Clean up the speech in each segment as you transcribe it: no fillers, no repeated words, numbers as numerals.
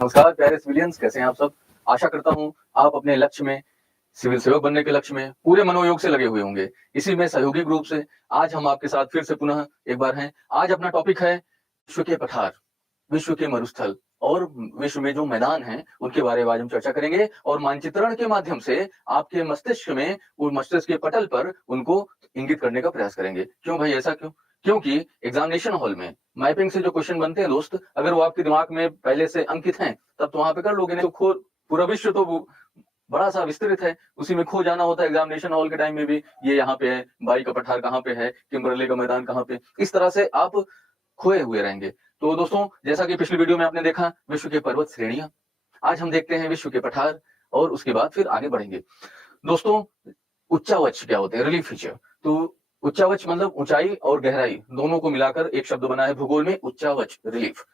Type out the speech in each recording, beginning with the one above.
नमस्कार प्यारे सिविलियंस, कैसे हैं आप सब। आशा करता हूं आप अपने लक्ष्य में, सिविल सेवक बनने के लक्ष्य में पूरे मनोयोग से लगे हुए होंगे। इसी में सहयोगी ग्रुप से आज हम आपके साथ फिर से पुनः एक बार हैं। आज अपना टॉपिक है विश्व के पठार, विश्व के मरुस्थल और विश्व में जो मैदान हैं उनके बारे में आज हम चर्चा करेंगे और मानचित्रण के माध्यम से आपके मस्तिष्क में, वो मस्तिष्क के पटल पर उनको इंगित करने का प्रयास करेंगे। क्यों भाई, ऐसा क्यों? क्योंकि एग्जामिनेशन हॉल में मैपिंग से जो क्वेश्चन बनते हैं दोस्त, अगर वो आपके दिमाग में पहले से अंकित हैं तब तो वहां पे कर लोगे, नहीं तो पूरा विश्व तो बड़ा सा विस्तृत है, उसी में खो जाना होता है एग्जामिनेशन हॉल के टाइम में भी। ये यहाँ पे है, बाई का पठार कहाँ पे है, किम्बरले का मैदान कहाँ पे, इस तरह से आप खोए हुए रहेंगे। तो दोस्तों, जैसा कि पिछली वीडियो में आपने देखा विश्व के पर्वत श्रेणियां, आज हम देखते हैं विश्व के पठार और उसके बाद फिर आगे बढ़ेंगे। दोस्तों, उच्चावच क्या होते हैं? Relief feature. तो उच्चावच मतलब ऊंचाई और गहराई दोनों को मिलाकर एक शब्द बना है भूगोल में, उच्चावच, रिलीफ।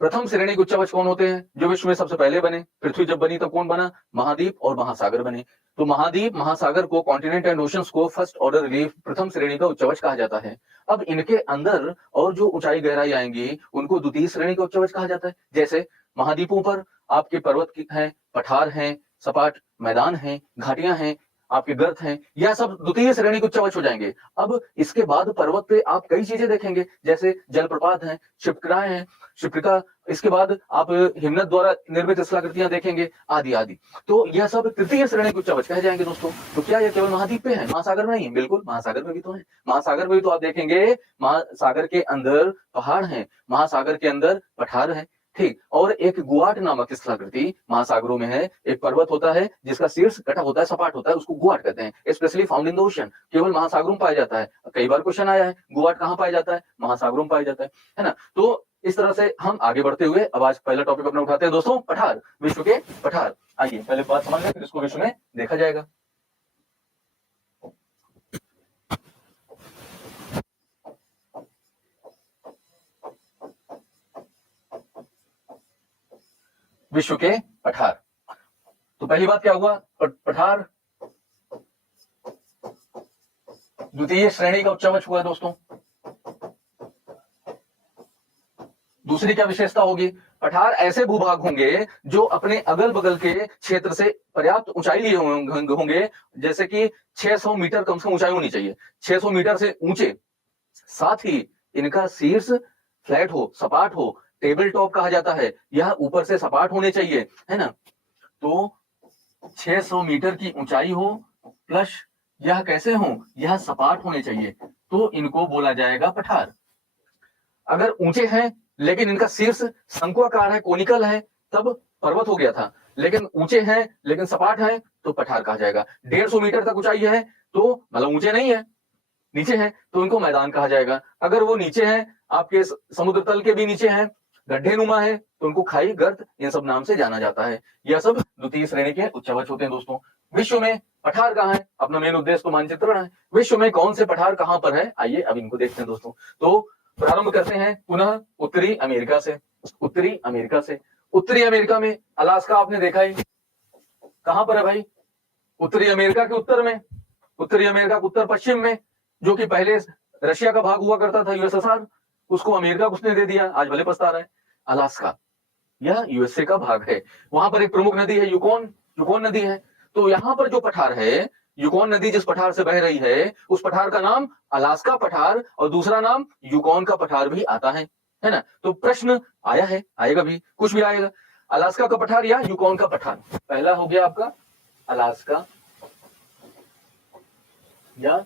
प्रथम श्रेणी के उच्चावच कौन होते हैं? जो विश्व में सबसे पहले बने। पृथ्वी जब बनी तब कौन बना? महाद्वीप और महासागर बने। तो महाद्वीप महासागर को, कॉन्टिनेंट एंड ओशंस को फर्स्ट ऑर्डर रिलीफ, प्रथम श्रेणी का उच्चावच कहा जाता है। अब इनके अंदर और जो ऊंचाई गहराई आएंगी उनको द्वितीय श्रेणी का उच्चावच कहा जाता है। जैसे महाद्वीपों पर आपके पर्वत हैं, पठार हैं, सपाट मैदान हैं, घाटियां हैं, आपके गर्त हैं, यह सब द्वितीय श्रेणी के उच्चावच हो जाएंगे। अब इसके बाद पर्वत पे आप कई चीजें देखेंगे, जैसे जलप्रपात हैं, शिप्राएं हैं, शिप्रिका, इसके बाद आप हिमनद द्वारा निर्मित स्थलाकृतियां देखेंगे, आदि आदि। तो यह सब तृतीय श्रेणी के उच्चावच कहे जाएंगे दोस्तों। तो क्या यह केवल महाद्वीप पे है, महासागर में नहीं? बिल्कुल, महासागर में भी तो है। महासागर में भी तो आप देखेंगे महासागर के अंदर पहाड़ हैं, महासागर के अंदर पठार है, ठीक। और एक गुआट नामक स्थलाकृति महासागरों में है। एक पर्वत होता है जिसका शीर्ष कटा होता है, सपाट होता है, उसको गुआट कहते हैं। Specially found in the ocean, केवल महासागरों में पाया जाता है। कई बार क्वेश्चन आया है, गुआट कहाँ पाया जाता है? महासागरों में पाया जाता है ना। तो इस तरह से हम आगे बढ़ते हुए अब आज पहला टॉपिक अपना उठाते हैं दोस्तों, पठार, विश्व के पठार। आइए पहले बात समझ लें, फिर इसको विश्व में देखा जाएगा। विश्व के पठार, तो पहली बात क्या हुआ? पठार द्वितीय श्रेणी का उच्चावच हुआ दोस्तों। दूसरी क्या विशेषता होगी? पठार ऐसे भूभाग होंगे जो अपने अगल बगल के क्षेत्र से पर्याप्त ऊंचाई लिए होंगे, जैसे कि 600 मीटर कम से कम ऊंचाई होनी चाहिए, 600 मीटर से ऊंचे। साथ ही इनका शीर्ष फ्लैट हो, सपाट हो, टेबल टॉप कहा जाता है, यह ऊपर से सपाट होने चाहिए, है ना। तो 600 मीटर की ऊंचाई हो प्लस यह कैसे हो? यह सपाट होने चाहिए, तो इनको बोला जाएगा पठार। अगर ऊंचे हैं लेकिन इनका शीर्ष शंकुआकार है, कोनिकल है, तब पर्वत हो गया था। लेकिन ऊंचे हैं लेकिन सपाट है तो पठार कहा जाएगा। 150 मीटर तक ऊंचाई है तो मतलब ऊंचे नहीं है, नीचे है, तो इनको मैदान कहा जाएगा। अगर वो नीचे हैं, आपके समुद्र तल के भी नीचे हैं, गड्ढे नुमा है, तो उनको खाई, गर्त, इन सब नाम से जाना जाता है। यह सब द्वितीय श्रेणी के उच्चावच होते हैं दोस्तों। विश्व में पठार कहाँ है? अपना मेन उद्देश्य तो मानचित्रण है। विश्व में कौन से पठार कहां पर है, आइए अब इनको देखते हैं दोस्तों। तो प्रारंभ करते हैं पुनः उत्तरी अमेरिका से। उत्तरी अमेरिका से, उत्तरी अमेरिका में अलास्का आपने देखा ही, कहां पर है भाई? उत्तरी अमेरिका के उत्तर में, उत्तरी अमेरिका के उत्तर पश्चिम में, जो कि पहले रशिया का भाग हुआ करता था, यूएसएसआर, उसको अमेरिका उसने दे दिया, आज भले पछता रहा है। अलास्का यह यूएसए का भाग है। वहां पर एक प्रमुख नदी है यूकोन, यूकोन नदी है। तो यहां पर जो पठार है, यूकोन नदी जिस पठार से बह रही है, उस पठार का नाम अलास्का पठार और दूसरा नाम यूकोन का पठार भी आता है ना। तो प्रश्न आया है, आएगा भी, कुछ भी आएगा। अलास्का का पठार या यूकोन का पठार, पहला हो गया आपका अलास्का या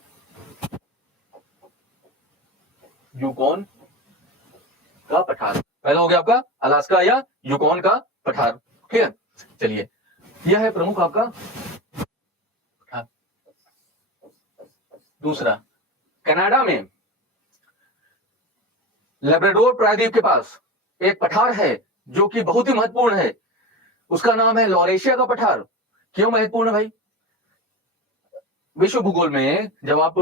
यूकोन का पठार, पहला हो गया आपका अलास्का या यूकोन का पठार, ठीक है। चलिए, यह है प्रमुख आपका पठार। दूसरा, कनाडा में लेब्राडोर प्रायद्वीप के पास एक पठार है जो कि बहुत ही महत्वपूर्ण है, उसका नाम है लॉरेशिया का पठार। क्यों महत्वपूर्ण है भाई? विश्व भूगोल में जब आप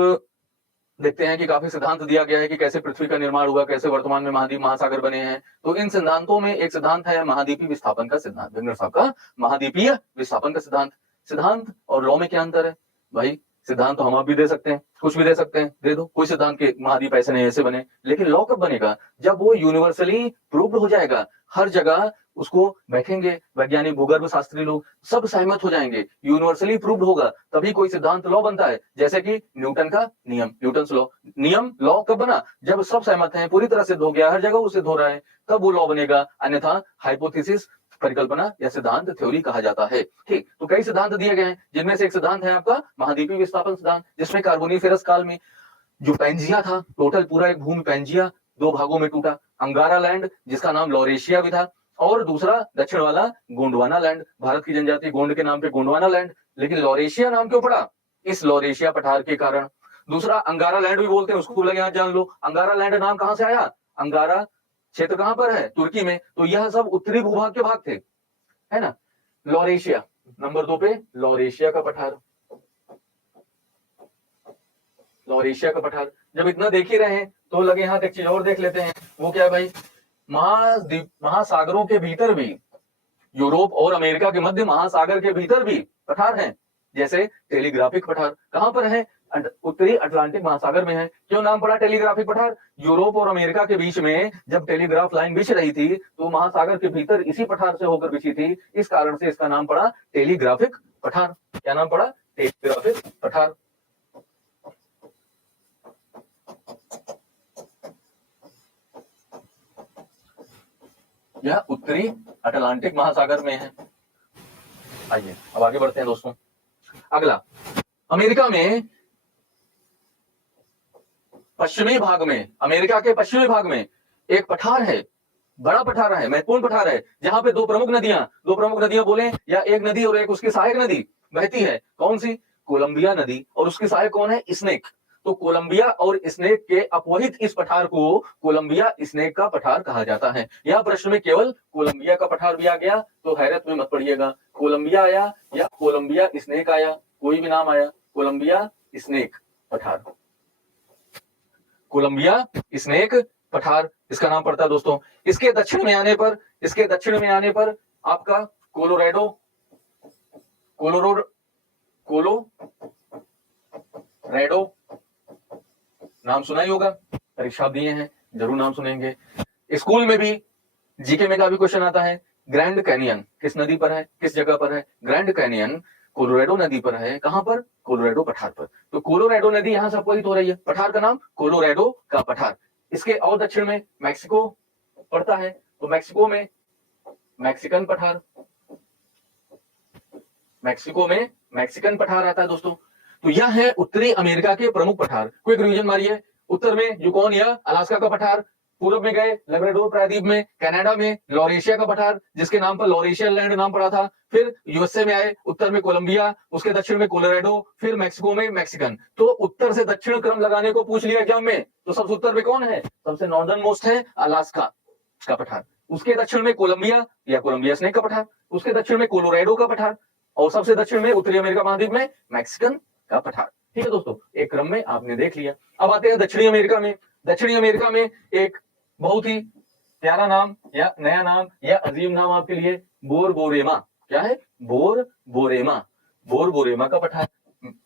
देखते हैं कि काफी सिद्धांत दिया गया है कि कैसे पृथ्वी का निर्माण हुआ, कैसे वर्तमान में महाद्वीप महासागर बने हैं, तो इन सिद्धांतों में एक सिद्धांत है महाद्वीपीय विस्थापन का सिद्धांत। विग्नर साहब का महाद्वीपीय विस्थापन का सिद्धांत। सिद्धांत और लॉ में क्या अंतर है भाई? सिद्धांत तो हम आप भी दे सकते हैं, कुछ भी दे सकते हैं, दे दो कोई सिद्धांत के महाद्वीप ऐसे नहीं ऐसे बने, लेकिन लॉ कब बनेगा? जब वो यूनिवर्सली प्रूव्ड हो जाएगा, हर जगह उसको बैठेंगे वैज्ञानिक, भूगर्भ शास्त्री लोग, सब सहमत हो जाएंगे, यूनिवर्सली प्रूव्ड होगा, तभी कोई सिद्धांत लॉ बनता है। जैसे कि न्यूटन का नियम, न्यूटन्स लॉ, नियम लॉ कब बना? जब सब सहमत हैं, पूरी तरह सिद्ध हो गया, हर जगह वो सिद्ध हो रहा है, तब वो लॉ बनेगा, अन्यथा हाइपोथेसिस, परिकल्पना या सिद्धांत, थ्योरी कहा जाता है। ठीक, तो कई सिद्धांत दिए गए हैं, जिनमें से एक सिद्धांत है आपका महाद्वीपीय विस्थापन सिद्धांत, जिसमें कार्बोनिफेरस काल में जो पैंजिया था, टोटल पूरा एक भूमि पैंजिया दो भागों में टूटा, अंगारा लैंड जिसका नाम लॉरेशिया भी था, और दूसरा दक्षिण वाला गोंडवाना लैंड, भारत की जनजाति गोंड के नाम पे गोंडवाना लैंड, लेकिन लॉरेशिया नाम क्यों पड़ा? इस लॉरेशिया पठार के कारण। दूसरा अंगारा लैंड भी बोलते हैं उसको, लगे हाथ जान लो, अंगारा लैंड नाम कहां से आया? अंगारा क्षेत्र कहां पर है? तुर्की में, तो यह सब उत्तरी भूभाग के भाग थे, है ना। लॉरेशिया नंबर 2 पे, लॉरेशिया का पठार, लॉरेशिया का पठार। जब इतना देख ही रहे हैं तो लगे हाथ एक चीज और देख लेते हैं, वो क्या है भाई? महाद्वीप, महासागरों के भीतर भी, यूरोप और अमेरिका के मध्य महासागर के भीतर भी पठार हैं, जैसे टेलीग्राफिक पठार। कहां पर है? उत्तरी अटलांटिक महासागर में है। क्यों नाम पड़ा टेलीग्राफिक पठार? यूरोप और अमेरिका के बीच में जब टेलीग्राफ लाइन बिछ रही थी तो महासागर के भीतर इसी पठार से होकर बिछी थी, इस कारण से इसका नाम पड़ा टेलीग्राफिक पठार। क्या नाम पड़ा? टेलीग्राफिक पठार। यह उत्तरी अटलांटिक महासागर में है। आइए अब आगे बढ़ते हैं दोस्तों। अगला, अमेरिका में पश्चिमी भाग में, अमेरिका के पश्चिमी भाग में एक पठार है, बड़ा पठार है, महत्वपूर्ण पठार है, जहां पे दो प्रमुख नदियां बोले, या एक नदी और एक उसकी सहायक नदी बहती है। कौन सी? कोलंबिया नदी, और उसकी सहायक कौन है? स्नेक। तो कोलंबिया और स्नेक के अपवहित इस पठार को कोलंबिया स्नेक का पठार कहा जाता है। यह प्रश्न में केवल कोलंबिया का पठार भी आ गया तो हैरत में मत पड़िएगा, कोलंबिया आया या कोलंबिया स्नेक आया, कोई भी नाम आया, कोलंबिया स्नेक पठार, कोलंबिया स्नेक पठार इसका नाम पड़ता है दोस्तों। इसके दक्षिण में आने पर आपका कोलोराडो, कोलोराडो नाम सुना ही होगा, परीक्षा दिए हैं, जरूर नाम सुनेंगे। स्कूल में भी जीके में का भी क्वेश्चन आता है। ग्रैंड कैनियन किस नदी पर है, किस जगह पर है? ग्रैंड कैनियन कोलोराडो नदी पर है। कहां पर? कोलोराडो पठार पर। तो कोलोराडो नदी यहां से अपवहित हो रही है, पठार का नाम कोलोराडो का पठार। इसके और दक्षिण में मैक्सिको पड़ता है, तो मैक्सिको में मैक्सिकन पठार, मैक्सिको में मैक्सिकन पठार आता है दोस्तों। तो यह है उत्तरी अमेरिका के प्रमुख पठार। क्विक रिवीजन मारिए। उत्तर में यूकोन या अलास्का का पठार, पूर्व में गए लेब्राडोर प्रायद्वीप में, कनाडा में लॉरेशिया का पठार जिसके नाम पर लॉरेशिया लैंड नाम पड़ा था, फिर यूएसए में आए, उत्तर में कोलंबिया, उसके दक्षिण में कोलोराडो, फिर मैक्सिको में मैक्सिकन। तो उत्तर से दक्षिण क्रम लगाने को पूछ लिया एग्जाम में, तो सबसे उत्तर में कौन है? सबसे नॉर्दर्न मोस्ट है अलास्का का पठार, उसके दक्षिण में कोलंबिया या कोलंबिया स्नेक का पठार, उसके दक्षिण में कोलोराडो का पठार, और सबसे दक्षिण में उत्तरी अमेरिका महाद्वीप में मैक्सिकन का पठार। ठीक है दोस्तों, एक क्रम में आपने देख लिया। अब आते हैं दक्षिणी अमेरिका में। दक्षिणी अमेरिका में एक बहुत ही प्यारा नाम या नया नाम या अजीम नाम आपके लिए, बोरबोरेमा। क्या है? बोरबोरेमा, बोरबोरेमा का पठार।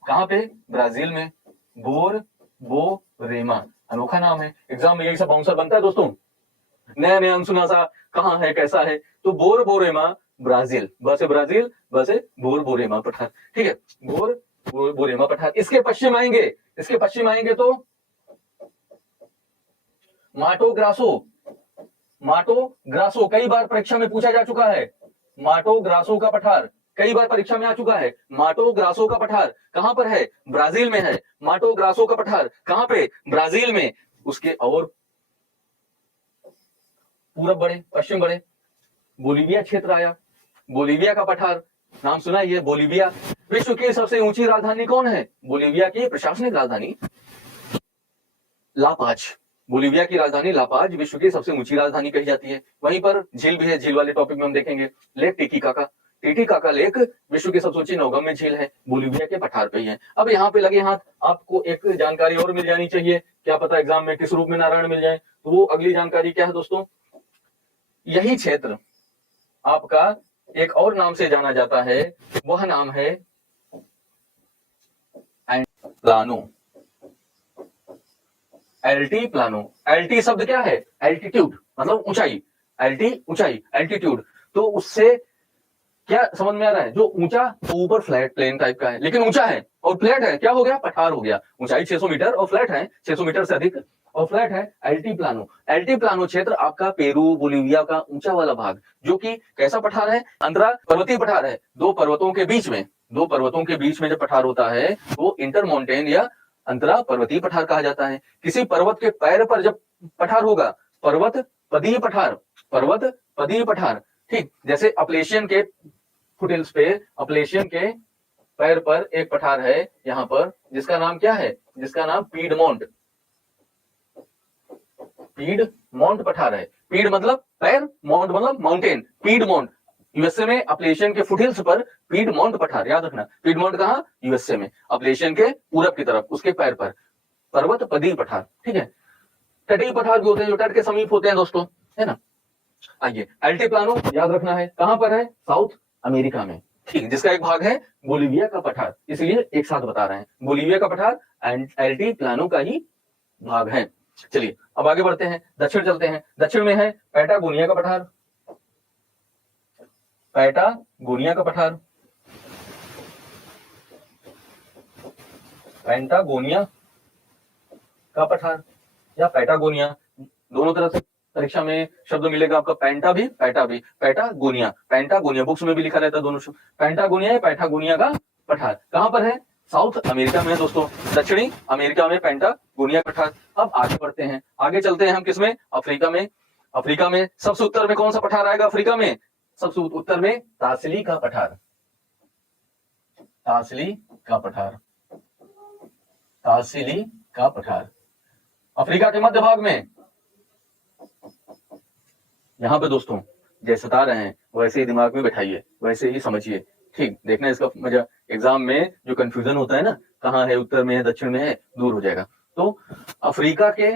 कहां पे? ब्राजील में। बोरबोरेमा अनोखा नाम है, एग्जाम में यही सब बाउंसर बनता है दोस्तों, नया नया अनसुना सा, कहां है कैसा है। तो बोरबोरेमा ब्राजील, बसे ब्राजील, बसे बोरबोरेमा पठार। ठीक है, बोरबोरेमा पठार। इसके पश्चिम आएंगे तो माटो ग्रासो कई बार परीक्षा में पूछा जा चुका है। माटो ग्रासो का पठार कई बार परीक्षा में आ चुका है। माटो ग्रासो का पठार कहां पर है? ब्राजील में है। माटो ग्रासो का पठार कहां पे? ब्राजील में। उसके और पूरब बढ़े, पश्चिम बढ़े, बोलीविया क्षेत्र आया। बोलीविया का पठार नाम सुना है, बोलीविया। विश्व की सबसे ऊंची राजधानी कौन है? बोलीविया की प्रशासनिक राजधानी लापाज। बोलीविया की राजधानी लापाज विश्व की सबसे ऊंची राजधानी कही जाती है। वहीं पर झील भी है, झील वाले टॉपिक में हम देखेंगे। लेक टिटिकाका, टिटिकाका लेक विश्व की सबसे ऊंची नौगम्य झील है, बोलीविया के पठार पे ही है। अब यहाँ पे लगे हाथ आपको एक जानकारी और मिल जानी चाहिए, क्या पता एग्जाम में किस रूप में नारायण मिल जाए। तो वो अगली जानकारी क्या है दोस्तों? यही क्षेत्र आपका एक और नाम से जाना जाता है, वह नाम है प्लानो, एल्टी प्लानो। एल्टी शब्द क्या है? एल्टीट्यूड, मतलब ऊंचाई, एल्टी ऊंचाई, एल्टीट्यूड। तो उससे क्या समझ में आ रहा है, जो ऊंचा तो ऊपर फ्लैट प्लेन टाइप का है, लेकिन ऊंचा है और फ्लैट है, क्या हो गया, पठार हो गया। ऊंचाई 600 मीटर और फ्लैट है 600 मीटर से अधिक और फ्लैट है एल्टीप्लानो। एल्टीप्लानो क्षेत्र आपका पेरू बोलिविया का ऊंचा वाला भाग, जो कि कैसा पठार है, अंतरा पर्वतीय पठार है। दो पर्वतों के बीच में जब पठार होता है वो इंटरमाउंटेन या अंतरा पर्वतीय पठार कहा जाता है। किसी पर्वत के पैर पर जब पठार होगा, पर्वत पदीय पठार। ठीक, जैसे अपलेशियन के फुटहिल्स पे, अपलेशियन के पैर पर एक पठार है यहां पर, जिसका नाम क्या है, जिसका नाम पीडमोंट पठार है। पीड मतलब पैर, माउंट मतलब माउंटेन, पीडमोंट। यूएसए में अपलेशियन के फुटहिल्स पर पीडमोंट पठार, याद रखना। पीडमोंट कहां, यूएसए में, अपलेशियन के पूरब की तरफ उसके पैर पर पर्वत पदीय पठार। ठीक है, तटीय पठार भी होते हैं जो तट के समीप होते हैं दोस्तों, है ना। आइए, एल्टीप्लानो याद रखना है, कहां पर है, साउथ अमेरिका में। ठीक, जिसका एक भाग है बोलिविया का पठार, इसलिए एक साथ बता रहे हैं, बोलिविया का पठार एल्टीप्लानो का ही भाग है। चलिए अब आगे बढ़ते हैं, दक्षिण चलते हैं। दक्षिण में है पैटागोनिया का पठार, पैटागोनिया का पठार, पेंटागोनिया का पठार या पैटागोनिया, दोनों तरह से परीक्षा में शब्द मिलेगा आपका, पेंटा भी पैटा भी। पेंटागोनिया बुक्स में भी लिखा रहता है दोनों शब्द, पेंटागोनिया या पैटागोनिया का पठार कहां पर है, साउथ अमेरिका में दोस्तों, दक्षिणी अमेरिका में पेंटागोनिया पठार। अब आगे बढ़ते हैं, आगे चलते हैं हम किसमें, अफ्रीका में। अफ्रीका में सबसे उत्तर में कौन सा पठार आएगा, अफ्रीका में सबसे उत्तर में तासली का पठार, तासली का पठार अफ्रीका के मध्य भाग में। यहां पे दोस्तों जैसे बता रहे हैं वैसे ही दिमाग में बैठाइए, वैसे ही समझिए। ठीक, देखना इसका मजा, एग्जाम में जो कंफ्यूजन होता है ना, कहाँ है, उत्तर में है दक्षिण में है, दूर हो जाएगा। तो अफ्रीका के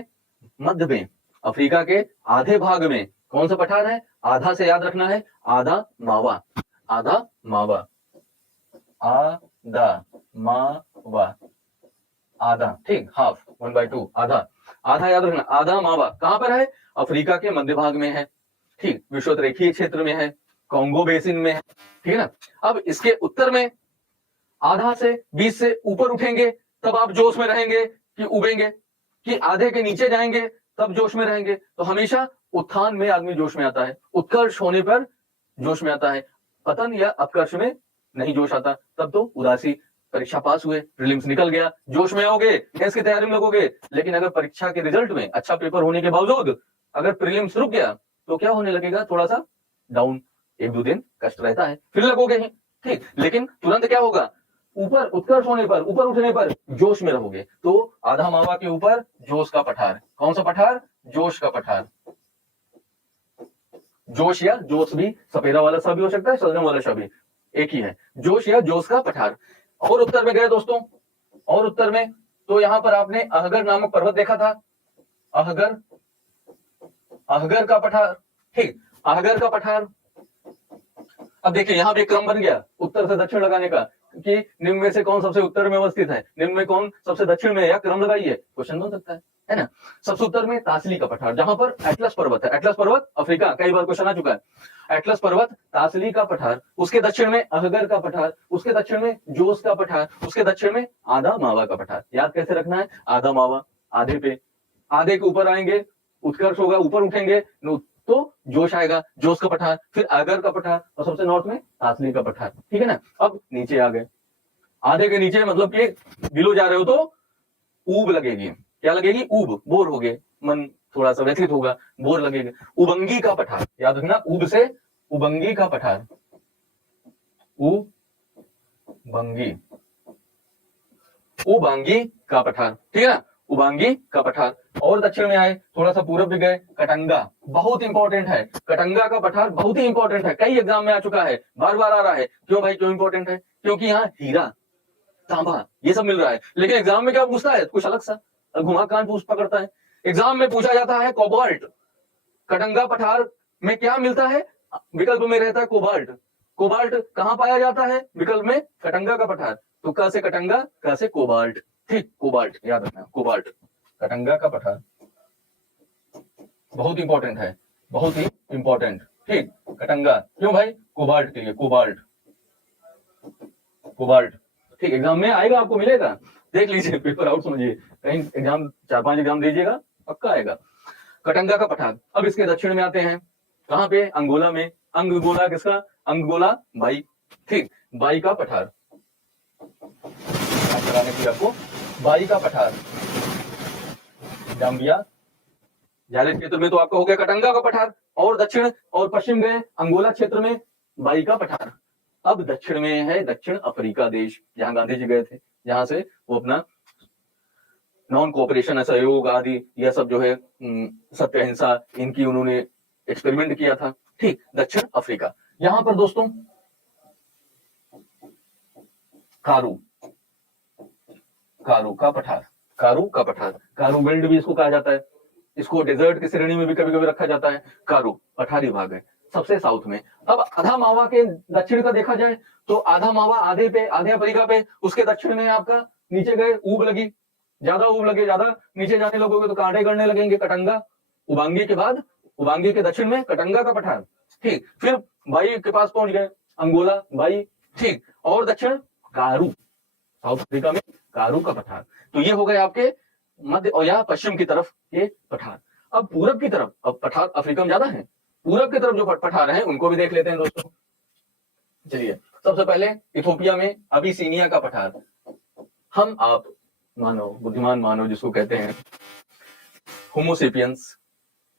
मध्य में, अफ्रीका के आधे भाग में कौन सा पठार है, आधा से याद रखना है, आधा मावा, आधा, ठीक, हाफ, 1/2, आधा याद रखना, आधा मावा कहां पर है, अफ्रीका के मध्य भाग में है। ठीक, विषुवत-रेखीय क्षेत्र में है, कॉन्गो बेसिन में है। ठीक है ना। अब इसके उत्तर में आधा से 20 से ऊपर उठेंगे तब आप जोश में रहेंगे कि उबेंगे, कि आधे के नीचे जाएंगे तब जोश में रहेंगे। तो हमेशा उत्थान में आदमी जोश में आता है, उत्कर्ष होने पर जोश में आता है, पतन या अपकर्ष में नहीं जोश आता, तब तो उदासी। परीक्षा पास हुए, प्रीलिम्स निकल गया, जोश में होगे, गैस की तैयारी में लगोगे, लेकिन अगर परीक्षा के रिजल्ट में अच्छा पेपर होने के बावजूद अगर प्रीलिम्स रुक गया तो क्या होने लगेगा, थोड़ा सा डाउन, 1-2 दिन कष्ट रहता है, फिर लगोगे ही। ठीक, लेकिन तुरंत क्या होगा, ऊपर उत्कर्ष होने पर, ऊपर उठने पर जोश में रहोगे। तो आधा मावा के ऊपर जोश का पठार, कौन सा पठार, जोश का पठार। जोश या जोश भी सपेरा वाला सा भी हो सकता है, सलजम वाला सा भी, एक ही है, जोश या जोश का पठार। और उत्तर में गए दोस्तों, और उत्तर में तो यहां पर आपने अहगर नामक पर्वत देखा था, अहगर का पठार। ठीक, अहगर का पठार। अब देखिए यहां पे क्रम बन गया उत्तर से दक्षिण लगाने का, कि निम्न में से कौन सबसे उत्तर में अवस्थित है, निम्न में कौन सबसे दक्षिण में है, या क्रम लगाइए, क्वेश्चन बन सकता है ना। सबसे उत्तर में तासली का पठार, जहां पर एटलस पर्वत है, एटलस पर्वत अफ्रीका, कई बार क्वेश्चन आ चुका है, एटलस पर्वत, तासली का पठार, उसके दक्षिण में अहगर का पठार, उसके दक्षिण में जोश का पठार, उसके दक्षिण में आधा मावा का पठार। याद कैसे रखना है, आधा मावा, आधे पे, आधे के ऊपर आएंगे उत्कर्ष होगा, ऊपर उठेंगे तो जोश आएगा, जोश का पठार, फिर अगर का पठार, और सबसे नॉर्थ में तासली का पठार। ठीक है ना। अब नीचे आ गए, आधे के नीचे मतलब कि बिलो जा रहे हो तो ऊब लगेगी, क्या लगेगी, ऊब, बोर हो गए, मन थोड़ा सा व्यथित होगा, बोर लगेगा। उबंगी का पठार, याद रखना, ऊब से उबंगी का पठार, उबांगी का पठार। ठीक है ना, उबांगी का पठार। और दक्षिण में आए, थोड़ा सा पूरब भी गए, कटंगा, बहुत इंपॉर्टेंट है, कटंगा का पठार बहुत ही इंपॉर्टेंट है, कई एग्जाम में आ चुका है, बार बार आ रहा है। क्यों भाई, क्यों इंपॉर्टेंट है, क्योंकि यहाँ हीरा, तांबा, ये सब मिल रहा है। लेकिन एग्जाम में क्या पूछता है, कुछ अलग सा घुमाकान पकड़ता है। एग्जाम में पूछा जाता है कोबाल्ट, कटंगा पठार में क्या मिलता है, विकल्प में रहता है कोबाल्ट। कोबाल्ट कहां पाया जाता है, विकल्प में कटंगा का पठार। तो क से कटंगा, क से कोबाल्ट। ठीक, कोबाल्ट याद रखना, कोबाल्ट, कटंगा का पठार बहुत इंपॉर्टेंट है, बहुत ही इंपॉर्टेंट। ठीक, कटंगा क्यों भाई, कोबाल्ट के लिए, कोबाल्ट, कोबाल्ट। ठीक, एग्जाम में आएगा, आपको मिलेगा, देख लीजिए, पेपर आउट समझिए, कहीं एग्जाम 4-5 एग्जाम दीजिएगा, पक्का आएगा। कटंगा का पठार। अब इसके दक्षिण में आते हैं, कहां पे, अंगोला में। अंगोला किसका, अंगोला बाई। ठीक, बाई का पठार कराने के लिए आपको, बाई का पठार, जाम्बिया। जाले क्षेत्र में तो आपका हो गया कटंगा का पठार, और दक्षिण और पश्चिम गए अंगोला क्षेत्र में बाई का पठार। अब दक्षिण में है दक्षिण अफ्रीका देश, जहां गांधी जी गए थे, जहां से वो अपना नॉन कोऑपरेशन, सहयोग आदि यह सब जो है, सत्य अहिंसा, इनकी उन्होंने एक्सपेरिमेंट किया था। ठीक, दक्षिण अफ्रीका। यहां पर दोस्तों कारू, कारू का पठार, कारू का पठार, कारू बेल्ट भी इसको कहा जाता है, इसको डेजर्ट की श्रेणी में भी कभी कभी रखा जाता है। कारू पठारी भाग है सबसे साउथ में। अब आधा मावा के दक्षिण का देखा जाए तो आधा मावा आधे पे, आधे अफ्रीका पे, उसके दक्षिण में आपका नीचे गए ऊब लगी, ज्यादा ऊब लगे, ज्यादा नीचे जाने लगोगे तो कांटे गड़ने लगेंगे, कटंगा। उबांगी के बाद, उबांगी के दक्षिण में कटंगा का पठार। ठीक, फिर बाई के पास पहुंच गए, अंगोला बाई। ठीक, और दक्षिण कारू, साउथ अफ्रीका में कारू का पठार। तो ये हो गए आपके मध्य और या पश्चिम की तरफ के पठार। अब पूरब की तरफ, अब पठार अफ्रीका में ज्यादा है, पूरब की तरफ जो पठार है उनको भी देख लेते हैं दोस्तों। चलिए, सबसे पहले इथोपिया में अबिसिनिया का पठार। हम आप मानव, बुद्धिमान मानव जिसको कहते हैं, होमोसेपियंस,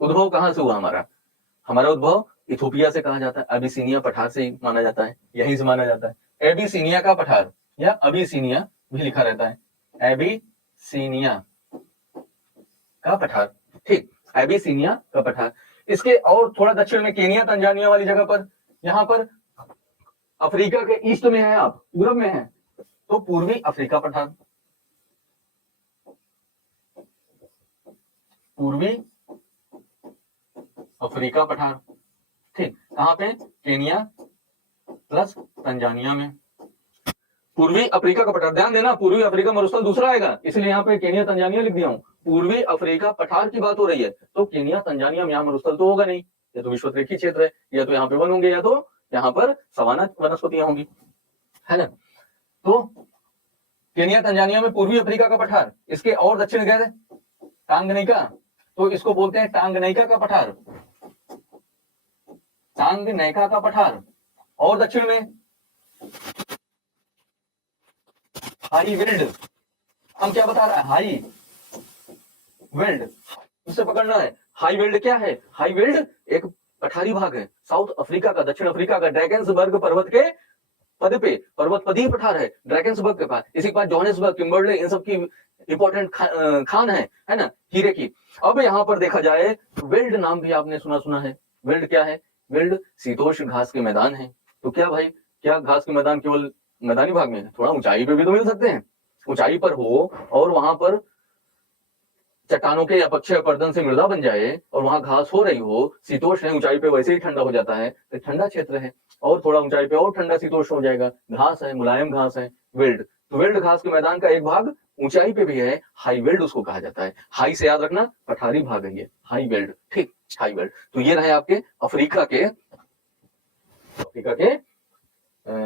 उद्भव कहां से हुआ हमारा, हमारा उद्भव इथोपिया से कहा जाता है, अबिसिनिया पठार से ही माना जाता है, यहीं से माना जाता है। एबिसिनिया का पठार या अबिसिनिया भी लिखा रहता है, एबिसिनिया का पठार। ठीक, एबिसिनिया का पठार। इसके और थोड़ा दक्षिण में केनिया तंजानिया वाली जगह पर, यहां पर अफ्रीका के ईस्ट में है, आप पूरब में है तो पूर्वी अफ्रीका पठार, पूर्वी अफ्रीका पठार। ठीक, कहां पे, केनिया प्लस तंजानिया में, पूर्वी अफ्रीका का पठार। ध्यान देना, पूर्वी अफ्रीका मरुस्थल दूसरा आएगा, इसलिए यहाँ पे केनिया तंजानिया लिख दिया हूं। पूर्वी अफ्रीका पठार की बात हो रही है तो केनिया तंजानिया में यहाँ मरुस्थल तो होगा नहीं, ये तो विश्वरेखी क्षेत्र है, या तो यहाँ पे वन होंगे या तो यहाँ पर सवाना वनस्पतियां होंगी, है ना। तो केनिया तंजानिया में पूर्वी अफ्रीका का पठार। इसके और दक्षिण गए टांगनेका, तो इसको बोलते हैं टांगनेका का पठार, टांगनेका का पठार। और दक्षिण में हाई वेल्ड, हम क्या बता रहा है, हाई वेल्ड, उससे पकड़ना है। हाई वेल्ड क्या है, हाई वेल्ड एक पठारी भाग है साउथ अफ्रीका का, दक्षिण अफ्रीका का, ड्रैगन्सबर्ग पर्वत के पद पे, पर्वत पदी पठार है ड्रैगन्सबर्ग के पास। इसी के पास जोहानिसबर्ग, किम्बर्ले, इन सब की इंपॉर्टेंट खान है ना, हीरे की। अब यहाँ पर देखा जाए वेल्ड नाम भी आपने सुना है। वेल्ड क्या है, वेल्ड शीतोष्ण घास के मैदान है। तो क्या भाई, क्या घास के मैदान केवल मैदानी भाग में है, थोड़ा ऊंचाई पे भी तो मिल सकते हैं। ऊंचाई पर हो और वहां पर चट्टानों के अपक्षय अपर्दन से मृदा बन जाए और वहां घास हो रही हो, शीतोष्ण है, ऊंचाई पे वैसे ही ठंडा हो जाता है, तो ठंडा क्षेत्र है। और थोड़ा ऊंचाई पे और ठंडा शीतोष्ण हो जाएगा, घास है, मुलायम घास है, वेल्ड। तो वेल्ड घास के मैदान का एक भाग ऊंचाई पे भी है, हाई वेल्ड उसको कहा जाता है। हाई से याद रखना, पठारी भाग है ये, हाई वेल्ड। ठीक, हाई वेल्ड। तो ये रहे आपके अफ्रीका के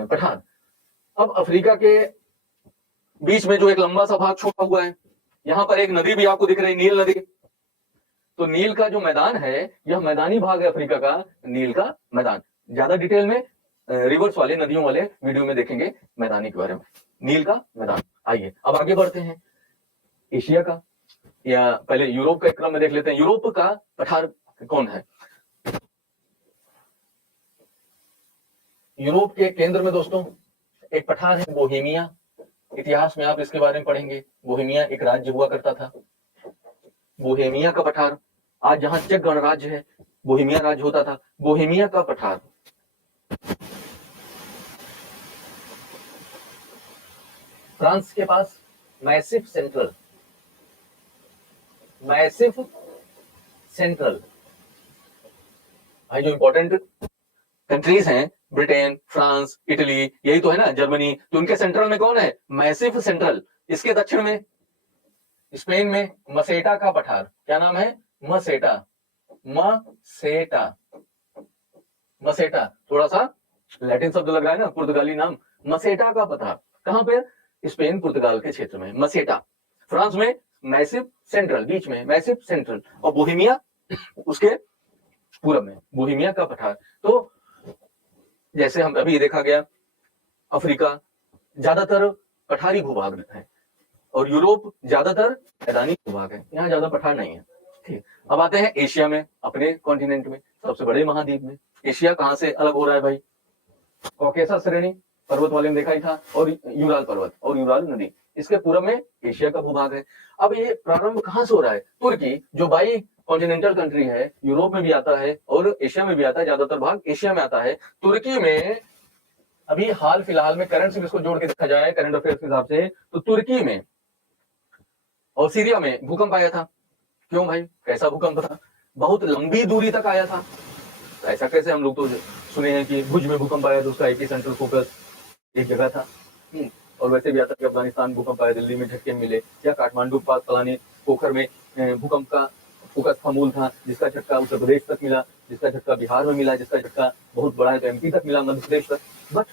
पठार। अब अफ्रीका के बीच में जो एक लंबा सा भाग छोड़ा हुआ है, यहाँ पर एक नदी भी आपको दिख रही है, नील नदी। तो नील का जो मैदान है, यह मैदानी भाग है अफ्रीका का, नील का मैदान। ज्यादा डिटेल में रिवर्स वाले, नदियों वाले वीडियो में देखेंगे मैदानी के बारे में, नील का मैदान। आइए अब आगे बढ़ते हैं एशिया का, या पहले यूरोप का एक क्रम में देख लेते हैं। यूरोप का पठार कौन है, यूरोप के केंद्र में दोस्तों एक पठार है, बोहेमिया। इतिहास में आप इसके बारे में पढ़ेंगे, बोहेमिया एक राज्य हुआ करता था, बोहेमिया का पठार। आज जहां चेक गणराज्य है, बोहेमिया राज्य होता था, बोहेमिया का पठार। फ्रांस के पास मैसिव सेंट्रल, मैसिव सेंट्रल, जो इंपॉर्टेंट कंट्रीज हैं, ब्रिटेन, फ्रांस, इटली, यही तो है ना, जर्मनी, तो उनके सेंट्रल में कौन है, मैसिव सेंट्रल। इसके दक्षिण में स्पेन में मसेटा का पठार, क्या नाम है, मसेटा, मसेटा। मसेटा, थोड़ा सा लैटिन शब्द लग रहा है ना, पुर्तगाली नाम, मसेटा का पठार। कहां पे? स्पेन पुर्तगाल के क्षेत्र में मसेटा। फ्रांस में मैसिव सेंट्रल, बीच में मैसिव सेंट्रल, और बोहेमिया उसके पूरब में, बोहेमिया का पठार। तो जैसे हम अभी देखा गया, अफ्रीका ज्यादातर पठारी भूभाग है और यूरोप ज्यादातर मैदानी भूभाग है, यहाँ ज्यादा पठार नहीं है। ठीक, अब आते हैं एशिया में, अपने कॉन्टिनेंट में, सबसे बड़े महाद्वीप में। एशिया कहां से अलग हो रहा है भाई? कॉकेसस श्रेणी पर्वत वाले में देखा ही था, और यूराल पर्वत और यूराल नदी, इसके पूरब में एशिया का भूभाग है। अब ये प्रारंभ कहां से हो रहा है? तुर्की, जो बाई कॉन्टिनेंटल कंट्री है, यूरोप में भी आता है और एशिया में भी आता है, ज्यादातर भाग एशिया में आता है। तुर्की में अभी हाल फिलहाल में करंट से इसको जोड़ के देखा जाए, करंट अफेयर्स के हिसाब से, तो तुर्की में और सीरिया में भूकंप आया था। क्यों भाई, कैसा भूकंप था? बहुत लंबी दूरी तक आया था। ऐसा कैसे? हम लोग तो सुने हैं कि भुज में भूकंप आया तो उसका एपी सेंट्रल फोकस एक जगह था, और वैसे भी आता कि अफगानिस्तान भूकंप आया, दिल्ली में झटके मिले, या काठमांडू के पास फलाने पोखर में भूकंप का फोकस था, मूल था, जिसका झटका उत्तर प्रदेश तक मिला, जिसका झटका बिहार में मिला, जिसका झटका बहुत बड़ा है तो एमपी तक मिला, मध्य प्रदेश तक। बट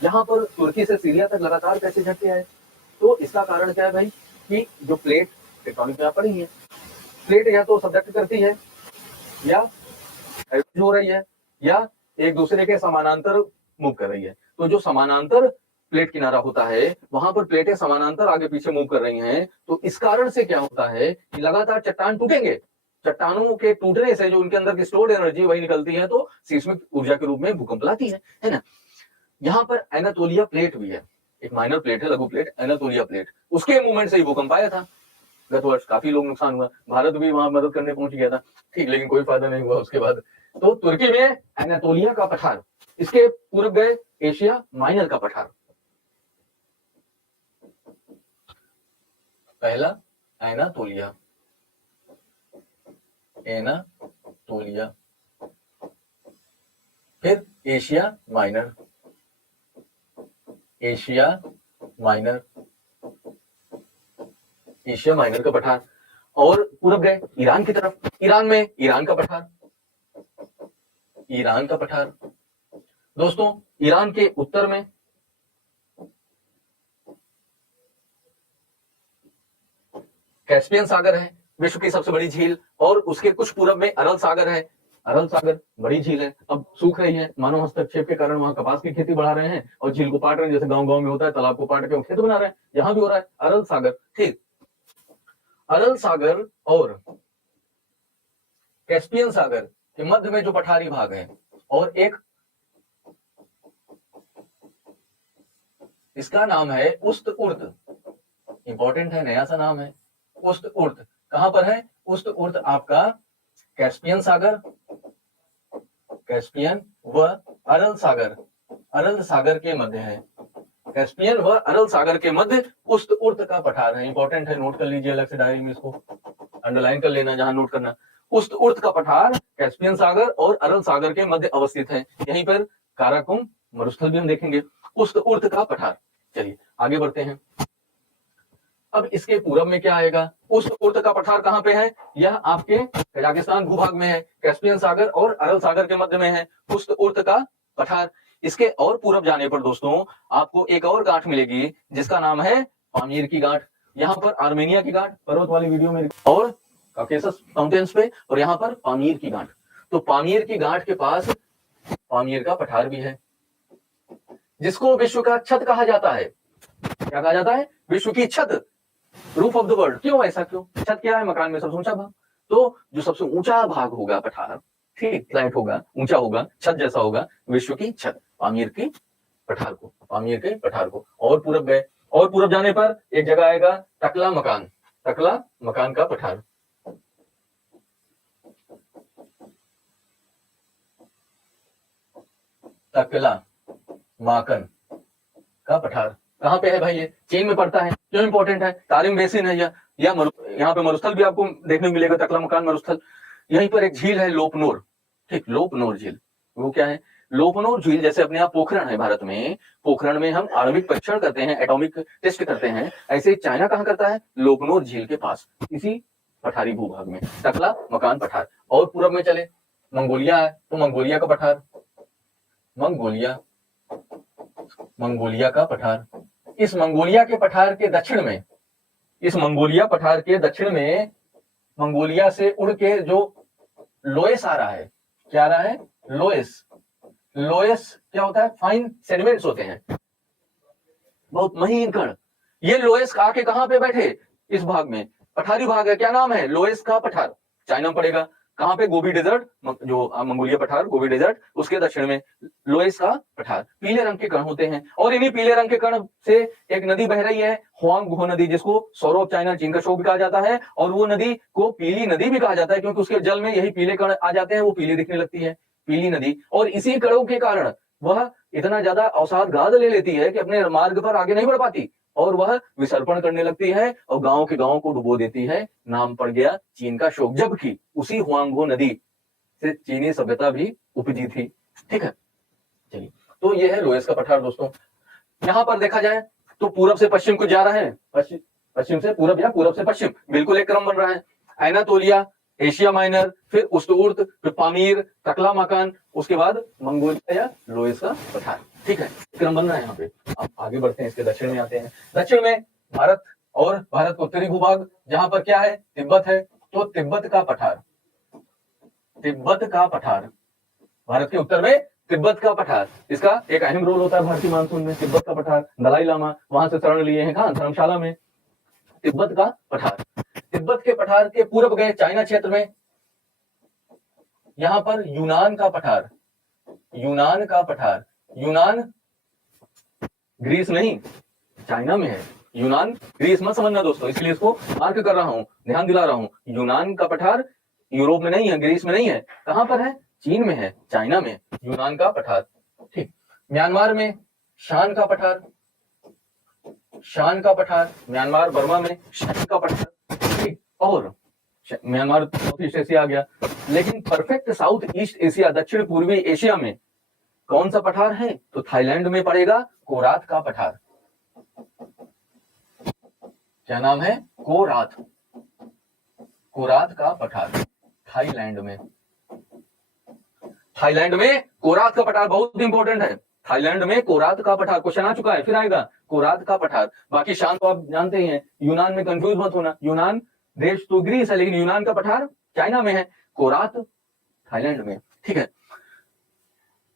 यहाँ पर तुर्की से सीरिया तक लगातार कैसे झटके आए? तो इसका कारण क्या है भाई? कि जो प्लेट टेक्टोनिक यहाँ पड़ी है, प्लेट या तो सब्डक्ट करती है, या हो रही है, या एक दूसरे के समानांतर मूव कर रही है। तो जो समानांतर प्लेट किनारा होता है, वहां पर प्लेटें समानांतर आगे पीछे मूव कर रही हैं, तो इस कारण से क्या होता है कि लगातार चट्टान टूटेंगे, चट्टानों के टूटने से जो उनके अंदर की स्टोर्ड एनर्जी वही निकलती है, तो सीस्मिक ऊर्जा के रूप में भूकंप लाती है ना। यहाँ पर एनातोलिया प्लेट भी है, एक माइनर प्लेट है, लघु प्लेट, एनातोलिया प्लेट, उसके मूवमेंट से ही भूकंप आया था। गत वर्ष काफी लोग नुकसान हुआ, भारत भी वहां मदद करने पहुंच गया था, ठीक, लेकिन कोई फायदा नहीं हुआ उसके बाद। तो तुर्की में एनातोलिया का पठार, इसके पूरब गए एशिया माइनर का पठार। पहला एनातोलिया, एनातोलिया, फिर Asia minor, Asia minor, Asia minor का पठार, और पूरब गए ईरान की तरफ, ईरान में ईरान का पठार, ईरान का पठार। दोस्तों, ईरान के उत्तर में कैस्पियन सागर है, विश्व की सबसे बड़ी झील, और उसके कुछ पूरब में अरल सागर है, अरल सागर बड़ी झील है, अब सूख रही है, मानव हस्तक्षेप के कारण वहां कपास की खेती बढ़ा रहे हैं और झील को पाट रहे हैं, जैसे गांव गांव में होता है, तालाब को पाट के खेत बना रहे हैं, यहां भी हो रहा है, अरल सागर। ठीक, अरल सागर और कैस्पियन सागर के मध्य में जो पठारी भाग है, और एक इसका नाम है उस्त उर्द, इंपॉर्टेंट है, नया सा नाम है, उस्त उर्द। कहां पर है उस्त उर्द? आपका कैस्पियन सागर, कैस्पियन व अरल सागर, अरल सागर के मध्य है, कैस्पियन व अरल सागर के मध्य उस्त उर्द का पठार है। इंपॉर्टेंट है, नोट कर लीजिए अलग से डायरी में, इसको अंडरलाइन कर लेना जहां नोट करना। उस्त उर्द का पठार कैस्पियन सागर और अरल सागर के मध्य अवस्थित है। यहीं पर काराकुम मरुस्थल भी हम देखेंगे, उस्त उर्द का पठार। चलिए आगे बढ़ते हैं। अब इसके पूरब में क्या आएगा? उस उर्द का पठार कहां पे है? यह आपके कजाकिस्तान भूभाग में है, कैस्पियन सागर और अरल सागर के मध्य में है उस उर्द का पठार। इसके और पूरब जाने पर दोस्तों आपको एक और गांठ मिलेगी जिसका नाम है पामीर की गांठ। यहाँ पर आर्मेनिया की गांठ पर्वत वाली वीडियो में, और कॉकेसस माउंटेन्स पे, और यहाँ पर पामीर की गांठ। तो पामीर की गांठ के पास पामीर का पठार भी है, जिसको विश्व का छत कहा जाता है। क्या कहा जाता है? विश्व की छत, रूफ ऑफ द वर्ल्ड। क्यों ऐसा? क्यों? छत क्या है? मकान में सबसे ऊंचा भाग। तो जो सबसे ऊंचा भाग होगा पठार, ठीक, फ्लैट होगा, ऊंचा होगा, छत जैसा होगा, विश्व की छत, पामीर की पठार को, पामीर के पठार को। और पूरब गए, और पूरब जाने पर एक जगह आएगा टकला मकान, टकला मकान का पठार। टकला माकन का पठार कहां पे है भाई? ये चीन में पड़ता है। क्यों इंपॉर्टेंट है? तारिम बेसिन है, या यहाँ पे मरुस्थल भी आपको देखने को मिलेगा, टकला मकान मरुस्थल। यहीं पर एक झील है लोपनोर, ठीक, लोपनोर झील। वो क्या है? लोपनोर झील जैसे अपने आप पोखरण है भारत में, पोखरण में हम आणविक परीक्षण करते हैं, एटॉमिक टेस्ट करते हैं, ऐसे चाइना कहां करता है? लोपनोर झील के पास, इसी पठारी भूभाग में, टकला मकान पठार। और पूरब में चले, मंगोलिया है, तो मंगोलिया का पठार, मंगोलिया, मंगोलिया का पठार। इस मंगोलिया के पठार के दक्षिण में, इस मंगोलिया पठार के दक्षिण में मंगोलिया से उड़ के जो लोएस आ रहा है, क्या आ रहा है? लोएस। लोएस क्या होता है? फाइन सेडिमेंट्स होते हैं, बहुत महीन कण। ये लोएस आके कहां पे बैठे? इस भाग में, पठारी भाग है, क्या नाम है? लोएस का पठार। चाइना में पड़ेगा, कहां पे? गोबी डेजर्ट, जो मंगोलिया पठार, गोबी डेजर्ट, उसके दक्षिण में लोएस का पठार। पीले रंग के कण होते हैं, और इन्हीं पीले रंग के कण से एक नदी बह रही है, हुआंगहो नदी, जिसको सौरो ऑफ चाइना, चीन का शोक भी कहा जाता है, और वो नदी को पीली नदी भी कहा जाता है, क्योंकि उसके जल में यही पीले कण आ जाते हैं, वो पीली दिखने लगती है, पीली नदी। और इसी कणों के कारण वह इतना ज्यादा अवसाद गाद ले लेती है कि अपने मार्ग पर आगे नहीं बढ़ पाती, और वह विसर्पण करने लगती है और गांव के गांव को डुबो देती है। नाम पड़ गया चीन का शोक, जबकि उसी हुआंगहो नदी से चीनी सभ्यता भी उपजी थी। ठीक है, चलिए, तो ये है लोएस का पठार दोस्तों। यहां पर देखा जाए तो पूरब से पश्चिम को जा रहा है, पश्चिम से पूरब या पूरब से पश्चिम, बिल्कुल एक क्रम बन रहा है। एनातोलिया, एशिया माइनर, फिर उस्तुर्त, फिर पामीर, टकला मकान, उसके बाद मंगोलिया या लोएस का पठार। ठीक है, क्रम बन रहा है यहाँ पे। अब आगे बढ़ते हैं, इसके दक्षिण में आते हैं। दक्षिण में भारत, और भारत का उत्तरी भूभाग, जहां पर क्या है? तिब्बत है, तो तिब्बत का पठार, तिब्बत का पठार, भारत के उत्तर में तिब्बत का पठार। इसका एक अहम रोल होता है भारतीय मानसून में। तिब्बत का पठार, दलाई लामा वहां से शरण लिए हैं, कहां? धर्मशाला में। तिब्बत का पठार, तिब्बत के पठार के पूर्व गए चाइना क्षेत्र में, यहां पर यूनान का पठार, यूनान का पठार। यूनान ग्रीस नहीं, चाइना में है। यूनान ग्रीस मत समझना दोस्तों, इसलिए इसको मार्क कर रहा हूं, ध्यान दिला रहा हूं। यूनान का पठार यूरोप में नहीं है, ग्रीस में नहीं है, कहां पर है? चीन में है, चाइना में, यूनान का पठार। ठीक, म्यांमार में शान का पठार, शान का पठार, म्यांमार बर्मा में शान का पठार। ठीक, और म्यांमार साउथ ईस्ट एशिया आ गया, लेकिन परफेक्ट साउथ ईस्ट एशिया, दक्षिण पूर्वी एशिया में कौन सा पठार है? तो थाईलैंड में पड़ेगा कोरात का पठार। क्या नाम है? कोरात, कोरात का पठार, थाईलैंड में। थाईलैंड में कोरात का पठार बहुत इंपॉर्टेंट है। थाईलैंड में कोरात का पठार, क्वेश्चन आ चुका है, फिर आएगा कोरात का पठार। बाकी शान तो आप जानते ही हैं, यूनान में कंफ्यूज मत होना, यूनान देश तो ग्रीस है, लेकिन यूनान का पठार चाइना में है, कोरात थाईलैंड में। ठीक है,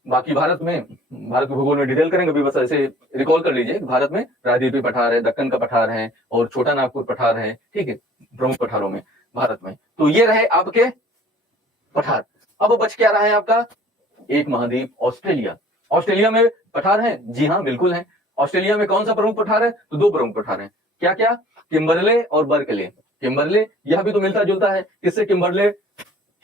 बाकी भारत में, भारत के भूगोल में डिटेल करेंगे, अभी बस ऐसे रिकॉल कर लीजिए। भारत में राजदीपी पठार है, दक्कन का पठार है, और छोटा नागपुर पठार है। ठीक है, प्रमुख पठारों में भारत में। तो ये रहे आपके पठार। अब बच क्या रहा है आपका? एक महाद्वीप, ऑस्ट्रेलिया। ऑस्ट्रेलिया में पठार है? जी हाँ, बिल्कुल है। ऑस्ट्रेलिया में कौन सा प्रमुख पठार है? तो दो प्रमुख पठार है। क्या क्या? किम्बरले और बर्कले। किम्बरले, यह भी तो मिलता जुलता है, किससे? किम्बरले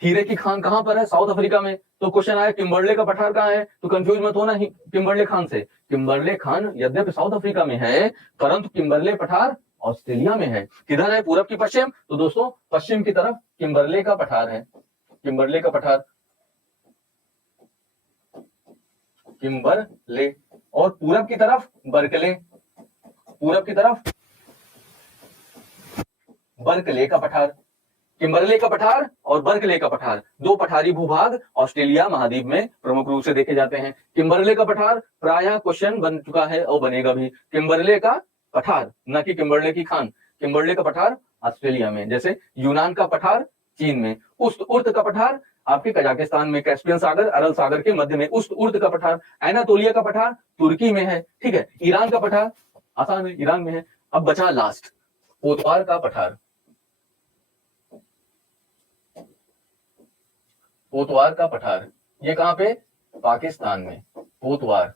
हीरे की खान कहां पर है? साउथ अफ्रीका में। तो क्वेश्चन आया किम्बरले का पठार कहां है, तो कंफ्यूज मत होना ही किम्बरले खान से। किम्बरले खान यद्यपि साउथ अफ्रीका में है, परंतु किम्बरले पठार ऑस्ट्रेलिया में है। किधर है? पूरब की पश्चिम, तो दोस्तों पश्चिम की तरफ किम्बरले का पठार है, किम्बरले का पठार, किम्बरले। और पूरब की तरफ बर्कले, पूरब की तरफ बर्कले का पठार। किम्बरले का पठार और बर्कले का पठार, दो पठारी भूभाग ऑस्ट्रेलिया महाद्वीप में प्रमुख रूप से देखे जाते हैं। किम्बरले का पठार प्रायः क्वेश्चन बन चुका है और बनेगा भी। किम्बरले का पठार, न कि किम्बरले की खान। किम्बरले का पठार ऑस्ट्रेलिया में, जैसे यूनान का पठार चीन में, उर्त का पठार आपके कजाकिस्तान में, कैस्पियन सागर अरल सागर के मध्य में उर्त का पठार। एनातोलिया का पठार तुर्की में है। ठीक है, ईरान का पठार आसान है, ईरान में है। अब बचा लास्ट, पोतवार का पठार। पोतवार का पठार, ये कहां पे? पाकिस्तान में। पोतवार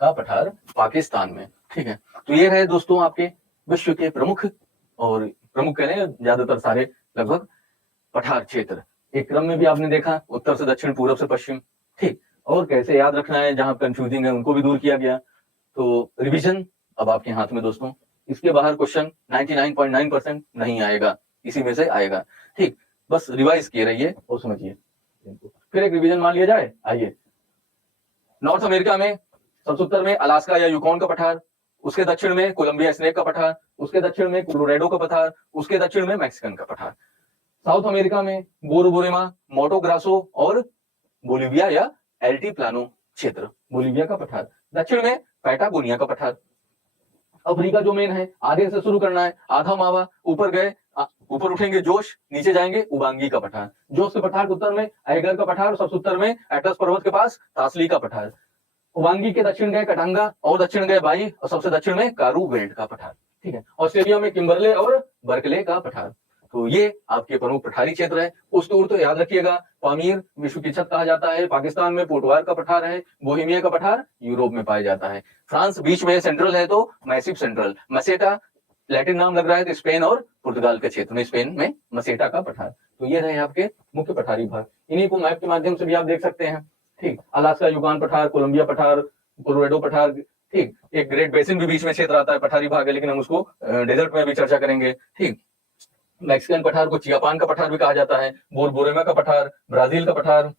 का पठार पाकिस्तान में। ठीक है, तो ये रहे दोस्तों आपके विश्व के प्रमुख, और प्रमुख कह रहे हैं ज्यादातर सारे लगभग पठार क्षेत्र। एक क्रम में भी आपने देखा, उत्तर से दक्षिण, पूरब से पश्चिम। ठीक, और कैसे याद रखना है, जहां कंफ्यूजिंग है उनको भी दूर किया गया। तो रिवीजन अब आपके हाथ में दोस्तों, इसके बाहर क्वेश्चन 99.9% नहीं आएगा, इसी में से आएगा। ठीक, बस रिवाइज किए रहिए और समझिए। फिर एक रिवीजन मान लिया जाए, आइए। नॉर्थ अमेरिका में सबसे उत्तर में अलास्का या यूकॉन का पठार, उसके दक्षिण में कोलंबिया स्नेक का पठार, उसके दक्षिण में कोलोराडो का पठार, उसके दक्षिण में मैक्सिकन का पठार। साउथ अमेरिका में बोरोबोरेमा, मोटो ग्रासो और बोलिविया या एल्टी प्लानो क्षेत्र, बोलीविया का पठार। दक्षिण में पैटागोनिया का पठार। अफ्रीका जो मेन है, आधे से शुरू करना है, आधा मावा, ऊपर गए, ऊपर उठेंगे जोश, नीचे जाएंगे उबांगी का पठार। जोश के पठार के उत्तर में अहगर का पठार, सबसे उत्तर में एटलस पर्वत के पास तासली का पठार। उबांगी के दक्षिण गए कटांगा, और दक्षिण गए बाई, और सबसे दक्षिण में कारू बेल्ट का पठार। ठीक है, ऑस्ट्रेलिया में किम्बरले और बर्कले का पठार। तो ये आपके प्रमुख पठारी क्षेत्र है। उस्तूर तो याद रखिएगा, पामीर विश्व की छत कहा जाता है। पाकिस्तान में पोटवार का पठार है। बोहेमिया का पठार यूरोप में पाया जाता है। फ्रांस बीच में सेंट्रल है तो मैसिव सेंट्रल। मसेटा लैटिन नाम लग रहा है तो स्पेन और पुर्तगाल के क्षेत्र में, स्पेन में मसेटा का पठार। तो ये रहे आपके मुख्य पठारी भाग। इन्हीं को मैप के माध्यम से भी आप देख सकते हैं। ठीक, अलास्का युगान पठार, कोलंबिया पठार, कोलोराडो पठार। ठीक, एक ग्रेट बेसिन भी बीच में क्षेत्र आता है, पठारी भाग है, लेकिन हम उसको डेजर्ट में भी चर्चा करेंगे। ठीक, मैक्सिकन पठार को चियापान का पठार भी कहा जाता है। बोरबोरेमा का पठार, ब्राजील का पठार।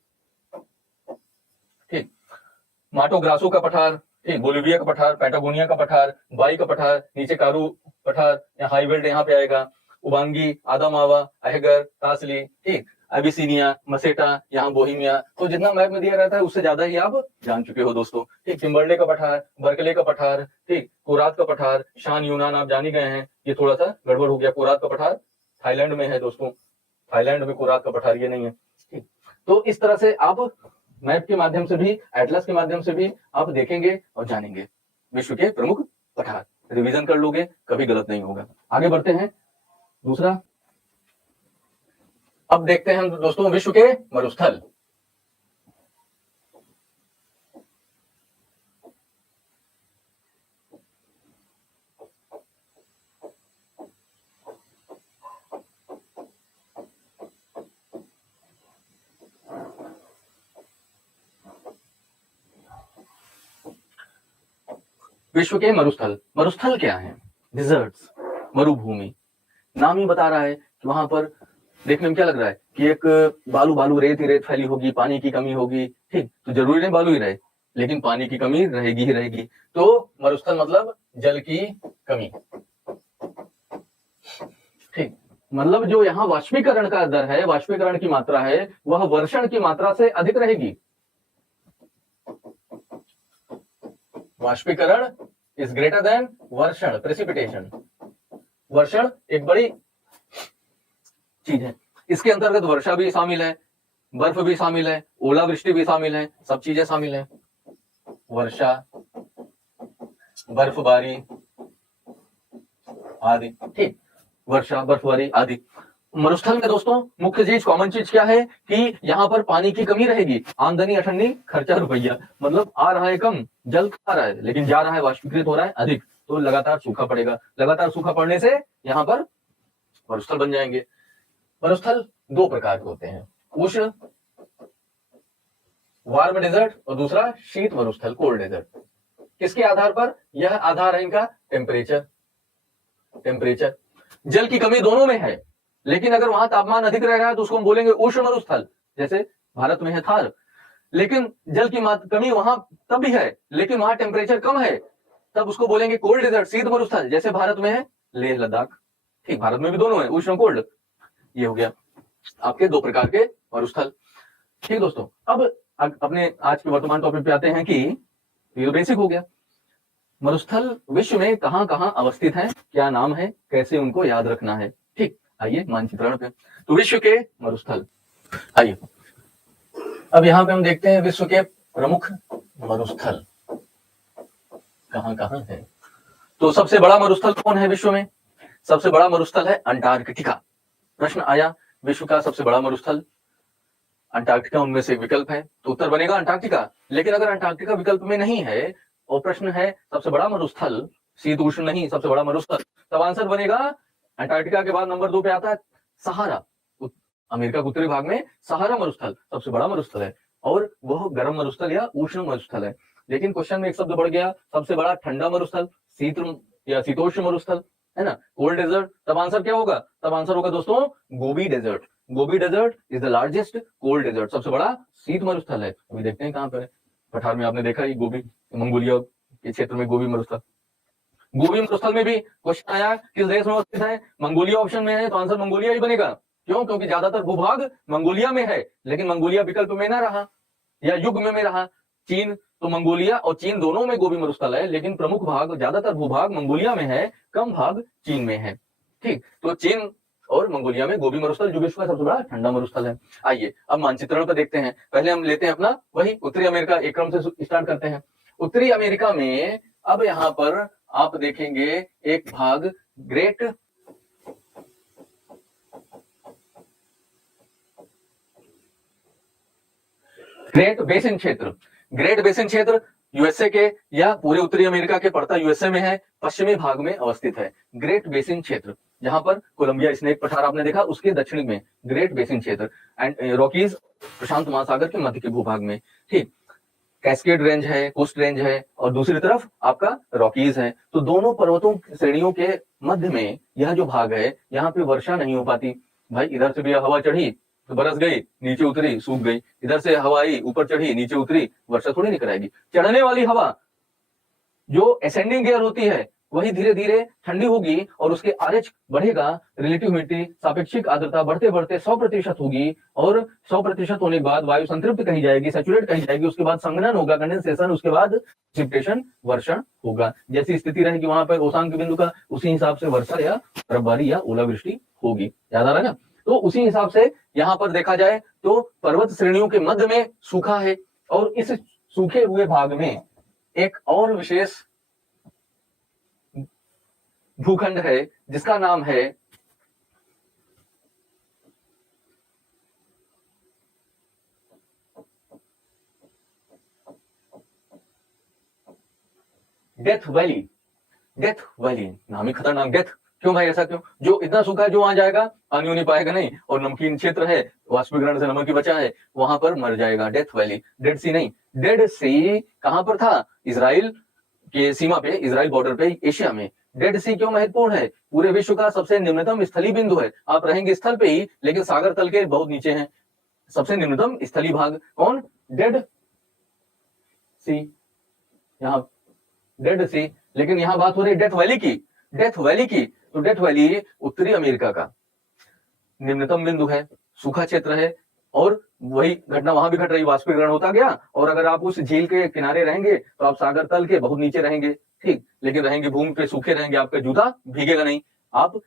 ठीक, माटो ग्रासो का पठार। ठीक, बोलिविया का पठार, पैटागोनिया का पठार, बाई का पठार, नीचे कारू पठार, हाई बेल्ट यहाँ पे आएगा, उबांगी, आदामावा, अहगर, तासली। ठीक, अबिसिनिया, मसेटा, यहाँ बोहिमिया। तो जितना मैप में दिया रहता है उससे ज्यादा ही आप जान चुके हो दोस्तों। ठीक, किम्बरले का पठार, बर्कले का पठार। ठीक, कोरात का पठार, शान यूनान आप जान ही गए हैं। ये थोड़ा सा गड़बड़ हो गया, कोरात का पठार थाईलैंड में है दोस्तों, थाईलैंड में कोरात का पठार ये नहीं है। ठीक, तो इस तरह से आप मैप के माध्यम से भी, एटलस के माध्यम से भी आप देखेंगे और जानेंगे विश्व के प्रमुख पठार। रिवीजन कर लोगे, कभी गलत नहीं होगा। आगे बढ़ते हैं। दूसरा, अब देखते हैं दोस्तों विश्व के मरुस्थल। विश्व के मरुस्थल। मरुस्थल क्या है? डिजर्ट्स, मरुभूमि। नाम ही बता रहा है कि वहां पर देखने में क्या लग रहा है कि एक बालू बालू रेत ही रेत फैली होगी, पानी की कमी होगी। ठीक, तो जरूरी नहीं बालू ही रहे, लेकिन पानी की कमी रहेगी ही रहेगी। तो मरुस्थल मतलब जल की कमी। ठीक, मतलब जो यहाँ वाष्पीकरण का दर है, वाष्पीकरण की मात्रा है, वह वर्षण की मात्रा से अधिक रहेगी। वाष्पीकरण इज ग्रेटर देन वर्षण, प्रेसिपिटेशन। वर्षण एक बड़ी चीज है, इसके अंतर्गत वर्षा भी शामिल है, बर्फ भी शामिल है, ओलावृष्टि भी शामिल है, सब चीजें शामिल है। वर्षा, बर्फबारी आदि। ठीक, वर्षा, बर्फबारी आदि। मरुस्थल में दोस्तों मुख्य चीज, कॉमन चीज क्या है कि यहाँ पर पानी की कमी रहेगी। आमदनी अठन्नी, खर्चा रुपया। मतलब आ रहा है कम, जल आ रहा है, लेकिन जा रहा है, वाष्पीकृत हो रहा है अधिक, तो लगातार सूखा पड़ेगा। लगातार सूखा पड़ने से यहाँ पर मरुस्थल बन जाएंगे। मरुस्थल दो प्रकार के होते हैं, उष्ण वार्म डेजर्ट और दूसरा शीत मरुस्थल, कोल्ड डेजर्ट। किसके आधार पर? यह आधार है इनका टेम्परेचर। टेम्परेचर, जल की कमी दोनों में है, लेकिन अगर वहां तापमान अधिक रह रहा है तो उसको हम बोलेंगे उष्ण मरुस्थल, जैसे भारत में है थार। लेकिन जल की कमी वहां तब भी है, लेकिन वहां टेम्परेचर कम है, तब उसको बोलेंगे कोल्ड डेजर्ट, शीत मरुस्थल, जैसे भारत में है लेह लद्दाख। ठीक, भारत में भी दोनों है, उष्ण कोल्ड। ये हो गया आपके दो प्रकार के मरुस्थल। ठीक दोस्तों, अब अपने आज के वर्तमान टॉपिक पे आते हैं कि ये बेसिक हो गया, मरुस्थल विश्व में कहां कहां अवस्थित हैं, क्या नाम है, कैसे उनको याद रखना है। ठीक, आइए मानचित्रण पे। तो विश्व के मरुस्थल, आइए अब यहां पे हम देखते हैं विश्व के प्रमुख मरुस्थल कहां कहां है। तो सबसे बड़ा मरुस्थल कौन है विश्व में? सबसे बड़ा मरुस्थल है अंटार्कटिका। प्रश्न आया विश्व का सबसे बड़ा मरुस्थल अंटार्कटिका, उनमें से विकल्प है, तो उत्तर बनेगा अंटार्कटिका। लेकिन अगर अंटार्कटिका विकल्प में नहीं है और प्रश्न है सबसे बड़ा मरुस्थल, शीत उष्ण नहीं, सबसे बड़ा मरुस्थल, तब आंसर बनेगा अंटार्कटिका के बाद नंबर 2 पे आता है सहारा। अमेरिका के उत्तरी भाग में सहारा मरुस्थल सबसे बड़ा मरुस्थल है, और वह गर्म मरुस्थल या उष्ण मरुस्थल है। लेकिन क्वेश्चन में एक शब्द बढ़ गया, सबसे बड़ा ठंडा मरुस्थल, शीत या शीतोष्ण मरुस्थल, है ना, कोल्ड डेजर्ट। तब आंसर क्या होगा? तब आंसर होगा दोस्तों Gobi desert. Gobi desert is the largest cold desert, सबसे बड़ा शीत मरुस्थल है। अभी देखते हैं कहां पर है। पठार में आपने देखा ही गोबी, मंगोलिया के क्षेत्र में गोबी मरुस्थल। गोबी मरुस्थल में भी क्वेश्चन आया किस देश में अवस्थित है, मंगोलिया ऑप्शन में है, तो आंसर मंगोलिया ही बनेगा। क्यों? क्योंकि ज्यादातर भूभाग मंगोलिया में है, लेकिन मंगोलिया विकल्प में ना रहा या युग में रहा, चीन तो मंगोलिया और चीन दोनों में गोबी मरुस्थल है, लेकिन प्रमुख भाग, ज्यादातर भूभाग मंगोलिया में है, कम भाग चीन में है। ठीक, तो चीन और मंगोलिया में गोबी मरुस्थल जो विश्व का सबसे बड़ा ठंडा मरुस्थल है। आइए अब मानचित्रण पर देखते हैं। पहले हम लेते हैं अपना वही उत्तरी अमेरिका, एक क्रम से स्टार्ट करते हैं। उत्तरी अमेरिका में अब यहाँ पर आप देखेंगे एक भाग ग्रेट बेसिन क्षेत्र। ग्रेट बेसिन क्षेत्र यूएसए के या पूरे उत्तरी अमेरिका के पड़ता यूएसए में है, पश्चिमी भाग में अवस्थित है। ग्रेट बेसिन क्षेत्र, जहां पर कोलंबिया स्नेक पठार आपने देखा, उसके दक्षिण में ग्रेट बेसिन क्षेत्र एंड रॉकीज प्रशांत महासागर के मध्य के भूभाग में। ठीक, कैस्केड रेंज है, कोस्ट रेंज है और दूसरी तरफ आपका रॉकीज है। तो दोनों पर्वतों श्रेणियों के मध्य में यह जो भाग है, यहाँ पे वर्षा नहीं हो पाती। भाई इधर से भी हवा चढ़ी तो बरस गई, नीचे उतरी सूख गई, इधर से हवा आई ऊपर चढ़ी नीचे उतरी, वर्षा थोड़ी नहीं कराएगी। चढ़ने वाली हवा जो असेंडिंग गियर होती है वही धीरे धीरे ठंडी होगी और उसके आरएच बढ़ेगा, रिलेटिव ह्यूमिडिटी सापेक्षिक आर्द्रता बढ़ते बढ़ते 100% होगी और 100% होने के बाद वायु संतृप्त कही जाएगी, सैचुरेट कही जाएगी, उसके बाद संघनन होगा, कंडेंसेशन, उसके बाद प्रेसिपिटेशन वर्षण होगा। जैसी स्थिति रहेगी वहां पर ओसान के बिंदु का, उसी हिसाब से वर्षा या बर्फबारी या ओलावृष्टि होगी। याद आ रहा है ना? तो उसी हिसाब से यहाँ पर देखा जाए तो पर्वत श्रेणियों के मध्य में सूखा है और इस सूखे हुए भाग में एक और विशेष भूखंड है जिसका नाम है डेथ वैली। डेथ वैली नाम ही खतरनाक। डेथ क्यों भाई, ऐसा क्यों? जो इतना सूखा है, जो वहां जाएगा पानी नहीं पाएगा नहीं, और नमकीन क्षेत्र है, वाष्पीकरण से नमक ही बचा है, वहां पर मर जाएगा। डेथ वैली, डेड सी नहीं। डेड सी कहां पर था? इजराइल के सीमा पे, इजराइल बॉर्डर पे, एशिया में। डेड सी क्यों महत्वपूर्ण है? पूरे विश्व का सबसे निम्नतम स्थलीय बिंदु है। आप रहेंगे स्थल पे ही, लेकिन सागर तल के बहुत नीचे हैं। सबसे निम्नतम स्थलीय भाग कौन? डेड सी। यहाँ डेड सी, लेकिन यहाँ बात हो रही है डेथ वैली की। डेथ वैली की, तो डेथ वैली उत्तरी अमेरिका का निम्नतम बिंदु है, सूखा क्षेत्र है, और वही घटना वहां भी घट रही, वाष्पीकरण होता गया, और अगर आप उस झील के किनारे रहेंगे तो आप सागर तल के बहुत नीचे रहेंगे। ठीक, लेकिन रहेंगे भूमि पे, सूखे रहेंगे, आपका जूता भीगेगा नहीं, आप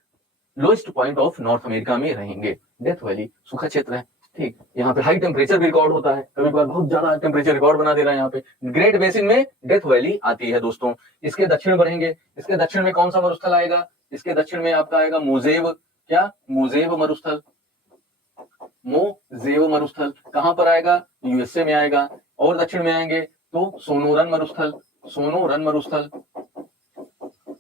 lowest point of north America में रहेंगे। डेथ वैली सूखा क्षेत्र है। ठीक, यहाँ पे हाई टेम्परेचर भी रिकॉर्ड होता है, कभी कभार बहुत ज्यादा टेम्परेचर रिकॉर्ड बना दे रहा है यहाँ पे। ग्रेट बेसिन में डेथ वैली आती है दोस्तों। इसके दक्षिण बढ़ेंगे, इसके दक्षिण में कौन सा मरुस्थल आएगा? इसके दक्षिण में आपका आएगा मोजेब। क्या? मोजेब मरुस्थल। मोजेब मरुस्थल कहां पर आएगा? यूएसए में आएगा। और दक्षिण में आएंगे तो सोनोरन मरुस्थल। सोनोरन मरुस्थल,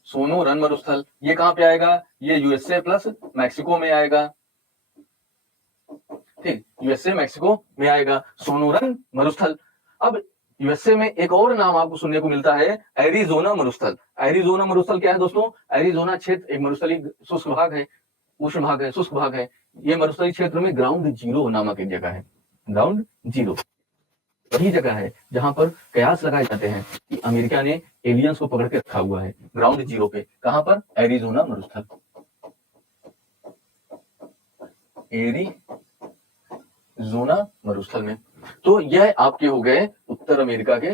सोनोरन मरुस्थल ये कहां पे आएगा? ये यूएसए प्लस मैक्सिको में आएगा। ठीक, यूएसए मैक्सिको में आएगा सोनोरन मरुस्थल। अब यूएसए में एक और नाम आपको सुनने को मिलता है, एरिजोना मरुस्थल। एरिजोना मरुस्थल क्या है दोस्तों? एरिजोना क्षेत्र एक मरुस्थलीय शुष्क भाग है, उष्ण भाग है, शुष्क भाग है। ये मरुस्थलीय क्षेत्र में ग्राउंड जीरो नामक एक जगह है। ग्राउंड जीरो वही जगह है जहां पर कयास लगाए जाते हैं कि अमेरिका ने एलियंस को पकड़ के रखा हुआ है। ग्राउंड जीरो पे कहां पर? एरिजोना मरुस्थल। एरिजोना मरुस्थल में। तो यह आपके हो गए उत्तर अमेरिका के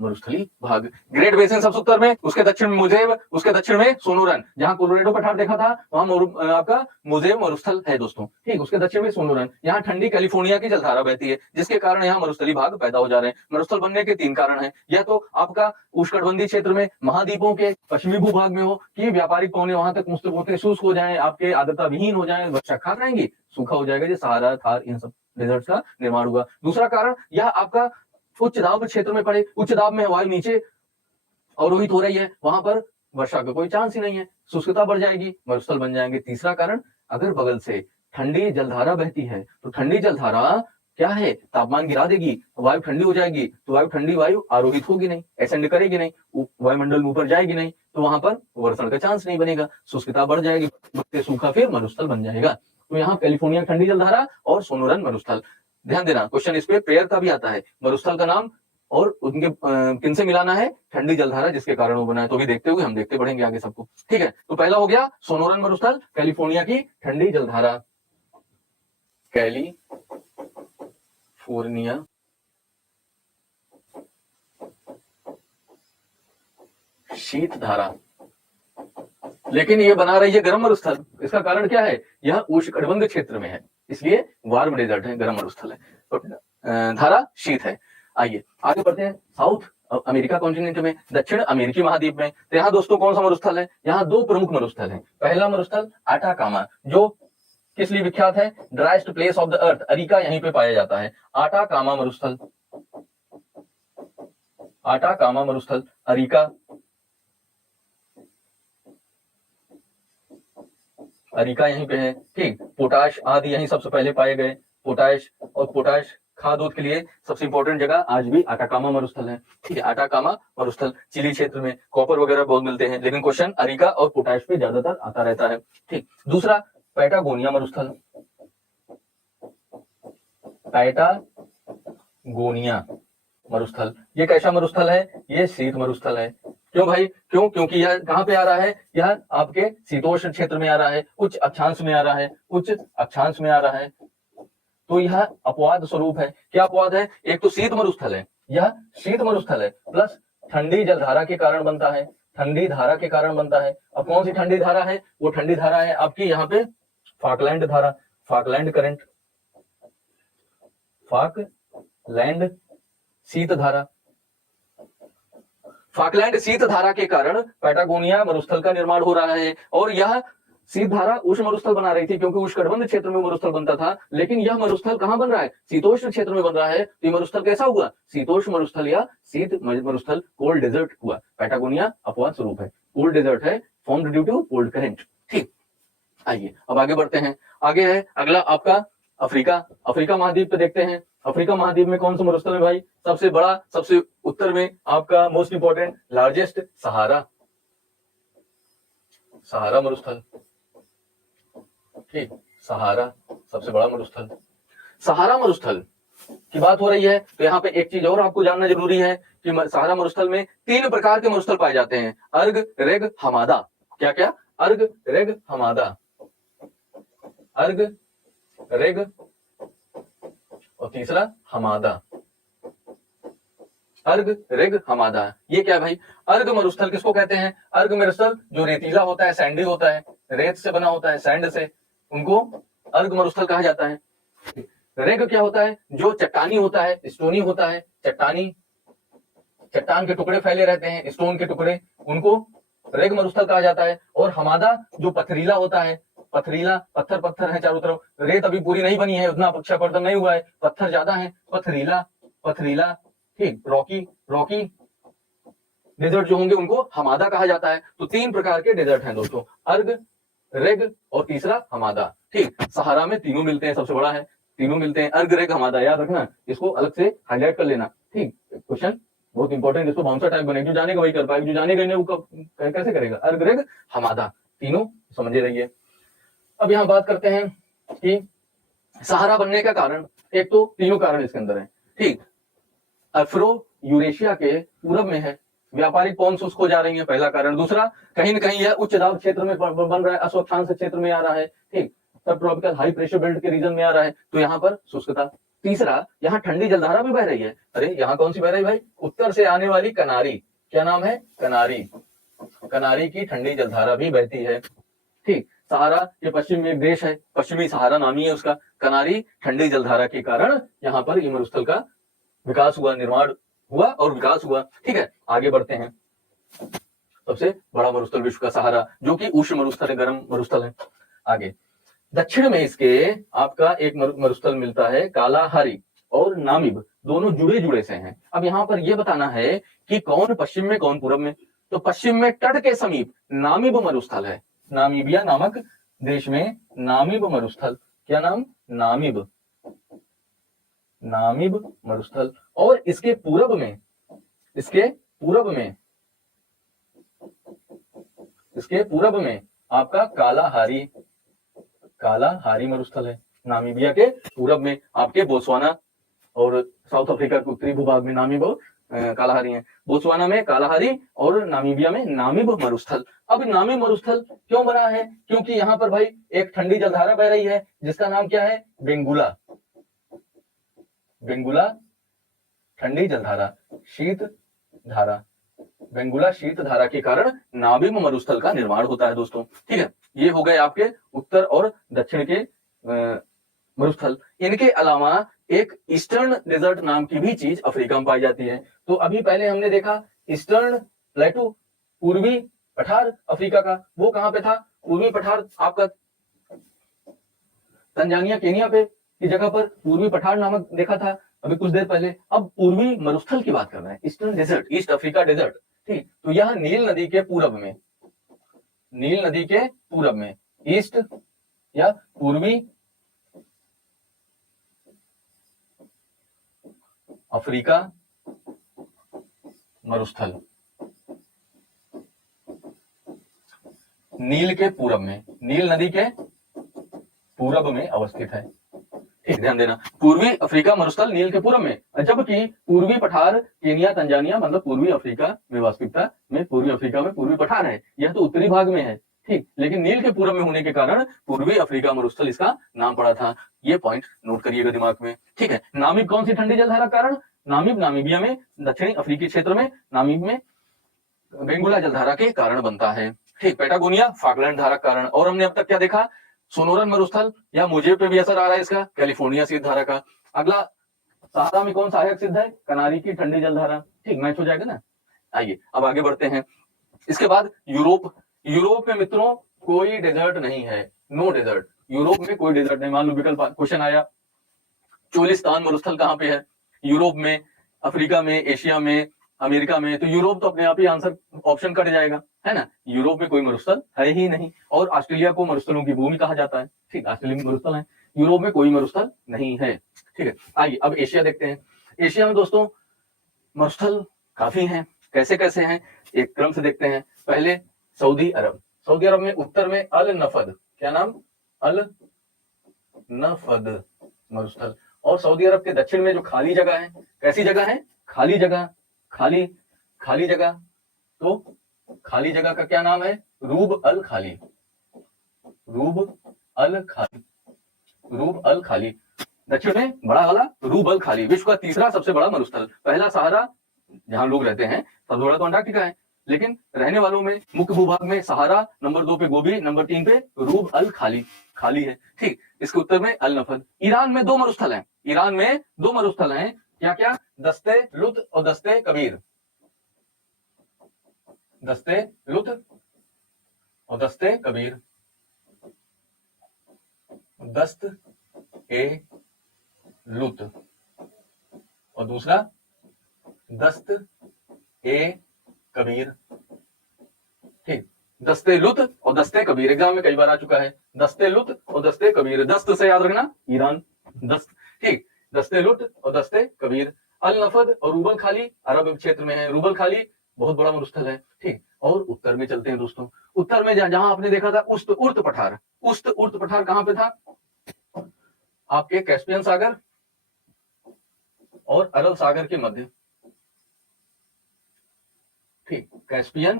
मरुस्थलीय भाग। ग्रेट बेसिन सबसे उत्तर में, उसके दक्षिण में मोजेब, उसके दक्षिण में सोनोरन। जहां कोलोरेडो पठार देखा था वहां आपका मोजेब मरुस्थल है दोस्तों। ठीक, उसके दक्षिण में सोनोरन। यहाँ ठंडी कैलिफोर्निया की जलधारा बहती है, जिसके कारण यहाँ मरुस्थलीय भाग पैदा हो जा रहे हैं। मरुस्थल बनने के 3 कारण हैं। यह तो आपका उष्णकटिबंधीय क्षेत्र में महाद्वीपों के पश्चिमी भूभाग में हो कि व्यापारिक पौने वहां तक मुक्त होते शुष्क हो जाए, आपके आर्द्रता विहीन हो जाए, वर्षा खाक रहेंगी, सूखा हो जाएगा, जैसे सहारा, थार, इन सब डेजर्ट्स का निर्माण हुआ। दूसरा कारण यह आपका उच्च दाब क्षेत्र में पड़े, उच्च दाब में वायु नीचे अवरोहित हो रही है, वहां पर वर्षा का कोई चांस ही नहीं है, शुष्कता बढ़ जाएगी, मरुस्थल बन जाएंगे। तीसरा कारण, अगर बगल से ठंडी जलधारा बहती है तो ठंडी जलधारा क्या है? तापमान गिरा देगी, वायु ठंडी हो जाएगी, तो वायु ठंडी वायु आरोहित होगी नहीं, एसेंड करेगी नहीं, वायुमंडल में ऊपर जाएगी नहीं, तो वहां पर वर्षण का चांस नहीं बनेगा, शुष्कता बढ़ जाएगी, सूखा फिर मरुस्थल बन जाएगा। तो यहाँ कैलिफोर्निया ठंडी जलधारा और सोनोरन मरुस्थल। ध्यान देना, क्वेश्चन इस पे पेयर का भी आता है, मरुस्थल का नाम और उनके किन से मिलाना है? ठंडी जलधारा जिसके कारण वो बना है। तो भी देखते हुए हम देखते बढ़ेंगे आगे सबको। ठीक है, तो पहला हो गया सोनोरन मरुस्थल, कैलिफोर्निया की ठंडी जलधारा। कैलिफोर्निया शीत धारा, लेकिन ये बना रही है गर्म मरुस्थल। इसका कारण क्या है, यह उष्णकटिबंधीय क्षेत्र में है, इसलिए वार्म डेजर्ट है, गर्म मरुस्थल है। तो धारा शीत है। आइए आगे बढ़ते हैं। साउथ अमेरिका कॉन्टिनेंट में, दक्षिण अमेरिकी महाद्वीप में, तो यहाँ दोस्तों कौन सा मरुस्थल है, यहाँ दो प्रमुख मरुस्थल हैं। पहला मरुस्थल आटाकामा, जो किस लिए विख्यात है, driest place of the earth, areca यहीं पे पाया जाता है। आटाकामा मरुस्थल, आटाकामा मरुस्थल, अरिका, अरिका यहीं पे है। ठीक, पोटाश आदि यहीं सबसे पहले पाए गए। पोटाश और पोटाश खाद के लिए सबसे इंपॉर्टेंट जगह आज भी आटाकामा मरुस्थल है। ठीक है, आटाकामा मरुस्थल चिली क्षेत्र में कॉपर वगैरह बहुत मिलते हैं, लेकिन क्वेश्चन अरिका और पोटाश पे ज्यादातर आता रहता है। ठीक, दूसरा पैटागोनिया मरुस्थल, पैटागोनिया मरुस्थल, ये कैसा मरुस्थल है, ये शीत मरुस्थल है। क्यों भाई, क्यों, क्योंकि यह कहां पे आ रहा है, यह आपके शीतोष्ण क्षेत्र में आ रहा है, उच्च अक्षांश में आ रहा है, उच्च अक्षांश में आ रहा है। तो यह अपवाद स्वरूप है। क्या अपवाद है, एक तो शीत मरुस्थल है, यह शीत मरुस्थल है, प्लस ठंडी जलधारा के कारण बनता है, ठंडी धारा के कारण बनता है। अब कौन सी ठंडी धारा है, वो ठंडी धारा है आपकी यहाँ पे फाकलैंड धारा, फाकलैंड करंट, फाकलैंड शीत धारा। फाकलैंड शीत धारा के कारण पैटागोनिया मरुस्थल का निर्माण हो रहा है, और यह शीत धारा उष्ण मरुस्थल बना रही थी, क्योंकि उष्णकटिबंधीय क्षेत्र में मरुस्थल बनता था, लेकिन यह मरुस्थल कहां बन रहा है, शीतोष्ण क्षेत्र में बन रहा है। तो ये मरुस्थल कैसा हुआ, शीतोष्ण मरुस्थल या शीत मरुस्थल, कोल्ड डेजर्ट हुआ। पैटागोनिया अपवाद स्वरूप है, कोल्ड डेजर्ट है, formed due to cold current. ठीक, आइए अब आगे बढ़ते हैं। आगे है अगला आपका अफ्रीका, अफ्रीका महाद्वीप पे देखते हैं। अफ्रीका महाद्वीप में कौन सा मरुस्थल है भाई, सबसे बड़ा, सबसे उत्तर में आपका मोस्ट इंपोर्टेंट, लार्जेस्ट, सहारा, सहारा मरुस्थल। ठीक, सहारा सबसे बड़ा मरुस्थल। सहारा मरुस्थल की बात हो रही है, तो यहाँ पे एक चीज और आपको जानना जरूरी है कि सहारा मरुस्थल में 3 प्रकार के मरुस्थल पाए जाते हैं, अर्ग, रेग, हमादा। क्या क्या, अर्ग, रेग, हमादा, अर्ग, रेग और तीसरा हमादा, अर्ग, रेग, हमादा। ये क्या भाई, अर्ग मरुस्थल किसको कहते हैं, अर्ग मरुस्थल जो रेतीला होता है, सैंडी होता है, रेत से बना होता है, सैंड से, उनको अर्ग मरुस्थल कहा जाता है। रेग क्या होता है, जो चट्टानी होता है, स्टोनी होता है, चट्टानी, चट्टान के टुकड़े फैले रहते हैं, स्टोन के टुकड़े, उनको रेग मरुस्थल कहा जाता है। और हमादा जो पथरीला होता है, पथरीला, पत्थर पत्थर है चारों तरफ, रेत अभी पूरी नहीं बनी है, उतना अक्षयपर्दन नहीं हुआ है, पत्थर ज्यादा है, पथरीला, पथरीला। ठीक, रॉकी, रॉकी डेजर्ट जो होंगे उनको हमादा कहा जाता है। तो 3 प्रकार के डेजर्ट हैं दोस्तों, अर्ग, रेग और तीसरा हमादा। ठीक, सहारा में तीनों मिलते हैं, सबसे बड़ा है, तीनों मिलते हैं, अर्ग, रेग, हमादा, याद रखना, इसको अलग से हाईलाइट कर लेना। ठीक, क्वेश्चन बहुत इंपॉर्टेंट, इसको बाउंसर टाइप बने, जो जानेगा वही कर पाएगा, जो जानेगा नहीं वो कैसे करेगा, अर्ग, रेग, हमादा, तीनों समझे रहिए। अब यहाँ बात करते हैं कि सहारा बनने का कारण, एक तो तीनों कारण इसके अंदर है। ठीक, अफ्रो यूरेशिया के पूरब में है, व्यापारिक पौन शुष्क हो जा रही है, पहला कारण। दूसरा, कहीं न कहीं यह उच्च दाब क्षेत्र में बन रहा है, अश्वत्थांश क्षेत्र में आ रहा है। ठीक, सब ट्रॉपिकल हाई प्रेशर बेल्ट के रीजन में आ रहा है, तो यहाँ पर शुष्कता। तीसरा, यहाँ ठंडी जलधारा भी बह रही है। अरे यहाँ कौन सी बह रही है भाई, उत्तर से आने वाली कनारी, क्या नाम है, कनारी, कनारी की ठंडी जलधारा भी बहती है। ठीक, सहारा ये पश्चिम में एक देश है, पश्चिमी सहारा नामी है उसका, कनारी ठंडी जलधारा के कारण यहाँ पर ये मरुस्थल का विकास हुआ, निर्माण हुआ और विकास हुआ। ठीक है, आगे बढ़ते हैं। सबसे बड़ा मरुस्थल विश्व का सहारा, जो कि उष्ण मरुस्थल है, गर्म मरुस्थल है। आगे दक्षिण में इसके आपका एक मरुस्थल मिलता है, कालाहारी और नामिब, दोनों जुड़े जुड़े से हैं। अब यहाँ पर यह बताना है कि कौन पश्चिम में कौन पूर्व में, तो पश्चिम में तट के समीप नामिब मरुस्थल है, नामीबिया नामक देश में नामिब मरुस्थल, क्या नाम, नामिब, नामिब मरुस्थल। और इसके पूर्व में, इसके पूर्व में, इसके पूर्व में आपका कालाहारी, कालाहारी मरुस्थल है। नामीबिया के पूरब में आपके बोत्सवाना और साउथ अफ्रीका के उत्तरी भूभाग में नामिब कालाहारी है। बोत्सवाना में कालाहारी और नामीबिया में नामिब मरुस्थल। अब नामिब मरुस्थल क्यों बना है, क्योंकि यहाँ पर भाई एक ठंडी जलधारा बह रही है, जिसका नाम क्या है, बेंगुला, बेंगुला ठंडी जलधारा, शीत धारा, बेंगुला शीत धारा के कारण नामिब मरुस्थल का निर्माण होता है दोस्तों। ठीक है, ये हो गए आपके उत्तर और दक्षिण के मरुस्थल। इनके अलावा एक ईस्टर्न डेजर्ट नाम की भी चीज अफ्रीका में पाई जाती है। तो अभी पहले हमने देखा ईस्टर्न प्लेटू, पूर्वी पठार अफ्रीका का, वो कहां पे था? पूर्वी पठार आपका तंजानिया केनिया पे की जगह पर पूर्वी पठार नामक देखा था अभी कुछ देर पहले। अब पूर्वी मरुस्थल की बात कर रहे हैं, eastern desert, east Africa desert. ठीक, तो यह नील नदी के पूरब में, नील नदी के पूरब में ईस्ट या पूर्वी अफ्रीका मरुस्थल, नील के पूरब में, नील नदी के पूरब में अवस्थित है। ठीक, ध्यान देना, पूर्वी अफ्रीका मरुस्थल नील के पूरब में, जबकि पूर्वी पठार केनिया तंजानिया मतलब पूर्वी अफ्रीका में वास्तविकता में पूर्वी अफ्रीका में पूर्वी पठार है, यह तो उत्तरी भाग में है। ठीक, लेकिन नील के पूरब में होने के कारण पूर्वी अफ्रीका मरुस्थल इसका नाम पड़ा था। ये पॉइंट नोट करिएगा दिमाग में। ठीक है, नामिब कौन सी ठंडी जलधारा कारण? नामिब नामीबिया में, दक्षिणी अफ्रीकी क्षेत्र में, नामिब में बेंगुला जलधारा के कारण बनता है। ठीक, पैटागोनिया फाकलैंड धारा कारण। और हमने अब तक क्या देखा? सोनोरन मरुस्थल या मुझे पे भी असर आ रहा है इसका, कैलिफोर्निया शीत धारा का। अगला सहारा में कौन सहायक सिद्ध है? कनारी की ठंडी जलधारा। ठीक, मैच हो जाएगा ना। आइए अब आगे बढ़ते हैं। इसके बाद यूरोप, यूरोप में मित्रों कोई डेजर्ट नहीं है, नो डेजर्ट, यूरोप में कोई डेजर्ट नहीं। मान लो विकल्प क्वेश्चन आया चोलिस्तान मरुस्थल कहां पे है? यूरोप में, अफ्रीका में, एशिया में, अमेरिका में, तो यूरोप तो अपने आप ही आंसर ऑप्शन कट जाएगा, है ना। यूरोप में कोई मरुस्थल है ही नहीं। और ऑस्ट्रेलिया को मरुस्थलों की भूमि कहा जाता है। ठीक, ऑस्ट्रेलिया में मरुस्थल है, यूरोप में कोई मरुस्थल नहीं है। ठीक है, आइए अब एशिया देखते हैं। एशिया में दोस्तों मरुस्थल काफी हैं। कैसे कैसे हैं एक क्रम से देखते हैं। पहले सऊदी अरब, सऊदी अरब में उत्तर में अल नफद, क्या नाम? अल नफद मरुस्थल। और सऊदी अरब के दक्षिण में जो खाली जगह है, कैसी जगह है? खाली जगह, खाली खाली जगह, तो खाली जगह का क्या नाम है? रूब अल खाली, रूब अल खाली, रूब अल खाली। दक्षिण में बड़ा वाला रूब अल खाली, विश्व का तीसरा सबसे बड़ा मरुस्थल। पहला सहारा जहां लोग रहते हैं, सबसे बड़ा तो अंटार्कटिका है, लेकिन रहने वालों में मुख्य भूभाग में सहारा, नंबर 2 पे गोबी, नंबर 3 पे रूब अल खाली, खाली है। ठीक, इसके उत्तर में अल नफद। ईरान में 2 मरुस्थल हैं, ईरान में 2 मरुस्थल हैं, क्या क्या? दस्ते लुत और दस्ते कबीर, दस्ते लुत और दस्ते कबीर, दस्त ए लुत और दूसरा दस्त ए कबीर। ठीक, दस्ते लुत और दस्ते कबीर एग्जाम में कई बार आ चुका है। दस्ते लुत और दस्ते कबीर, दस्त से याद रखना ईरान, दस्त। ठीक, दस्ते लुत और दस्ते कबीर। अल नफद और रूबल खाली अरब क्षेत्र में है, रूबल खाली बहुत बड़ा मरुस्थल है। ठीक, और उत्तर में चलते हैं दोस्तों। उत्तर में जहां आपने देखा था उस्त उर्त पठार, उस्त उर्त पठार कहां पे था? आपके कैस्पियन सागर और अरल सागर के मध्य। ठीक, कैस्पियन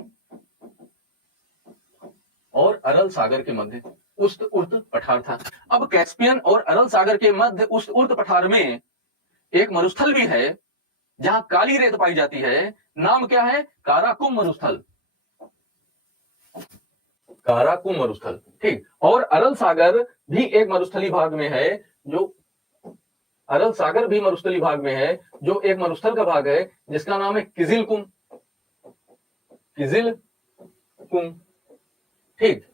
और अरल सागर के मध्य उस्त उर्त पठार था। अब कैस्पियन और अरल सागर के मध्य उस्त उर्त पठार में एक मरुस्थल भी है जहां काली रेत पाई जाती है, नाम क्या है? काराकुम मरुस्थल, काराकुम मरुस्थल। ठीक, और अरल सागर भी एक मरुस्थली भाग में है, जो अरल सागर भी मरुस्थली भाग में है, जो एक मरुस्थल का भाग है जिसका नाम है किजिलकुम, किजिलकुम। ठीक,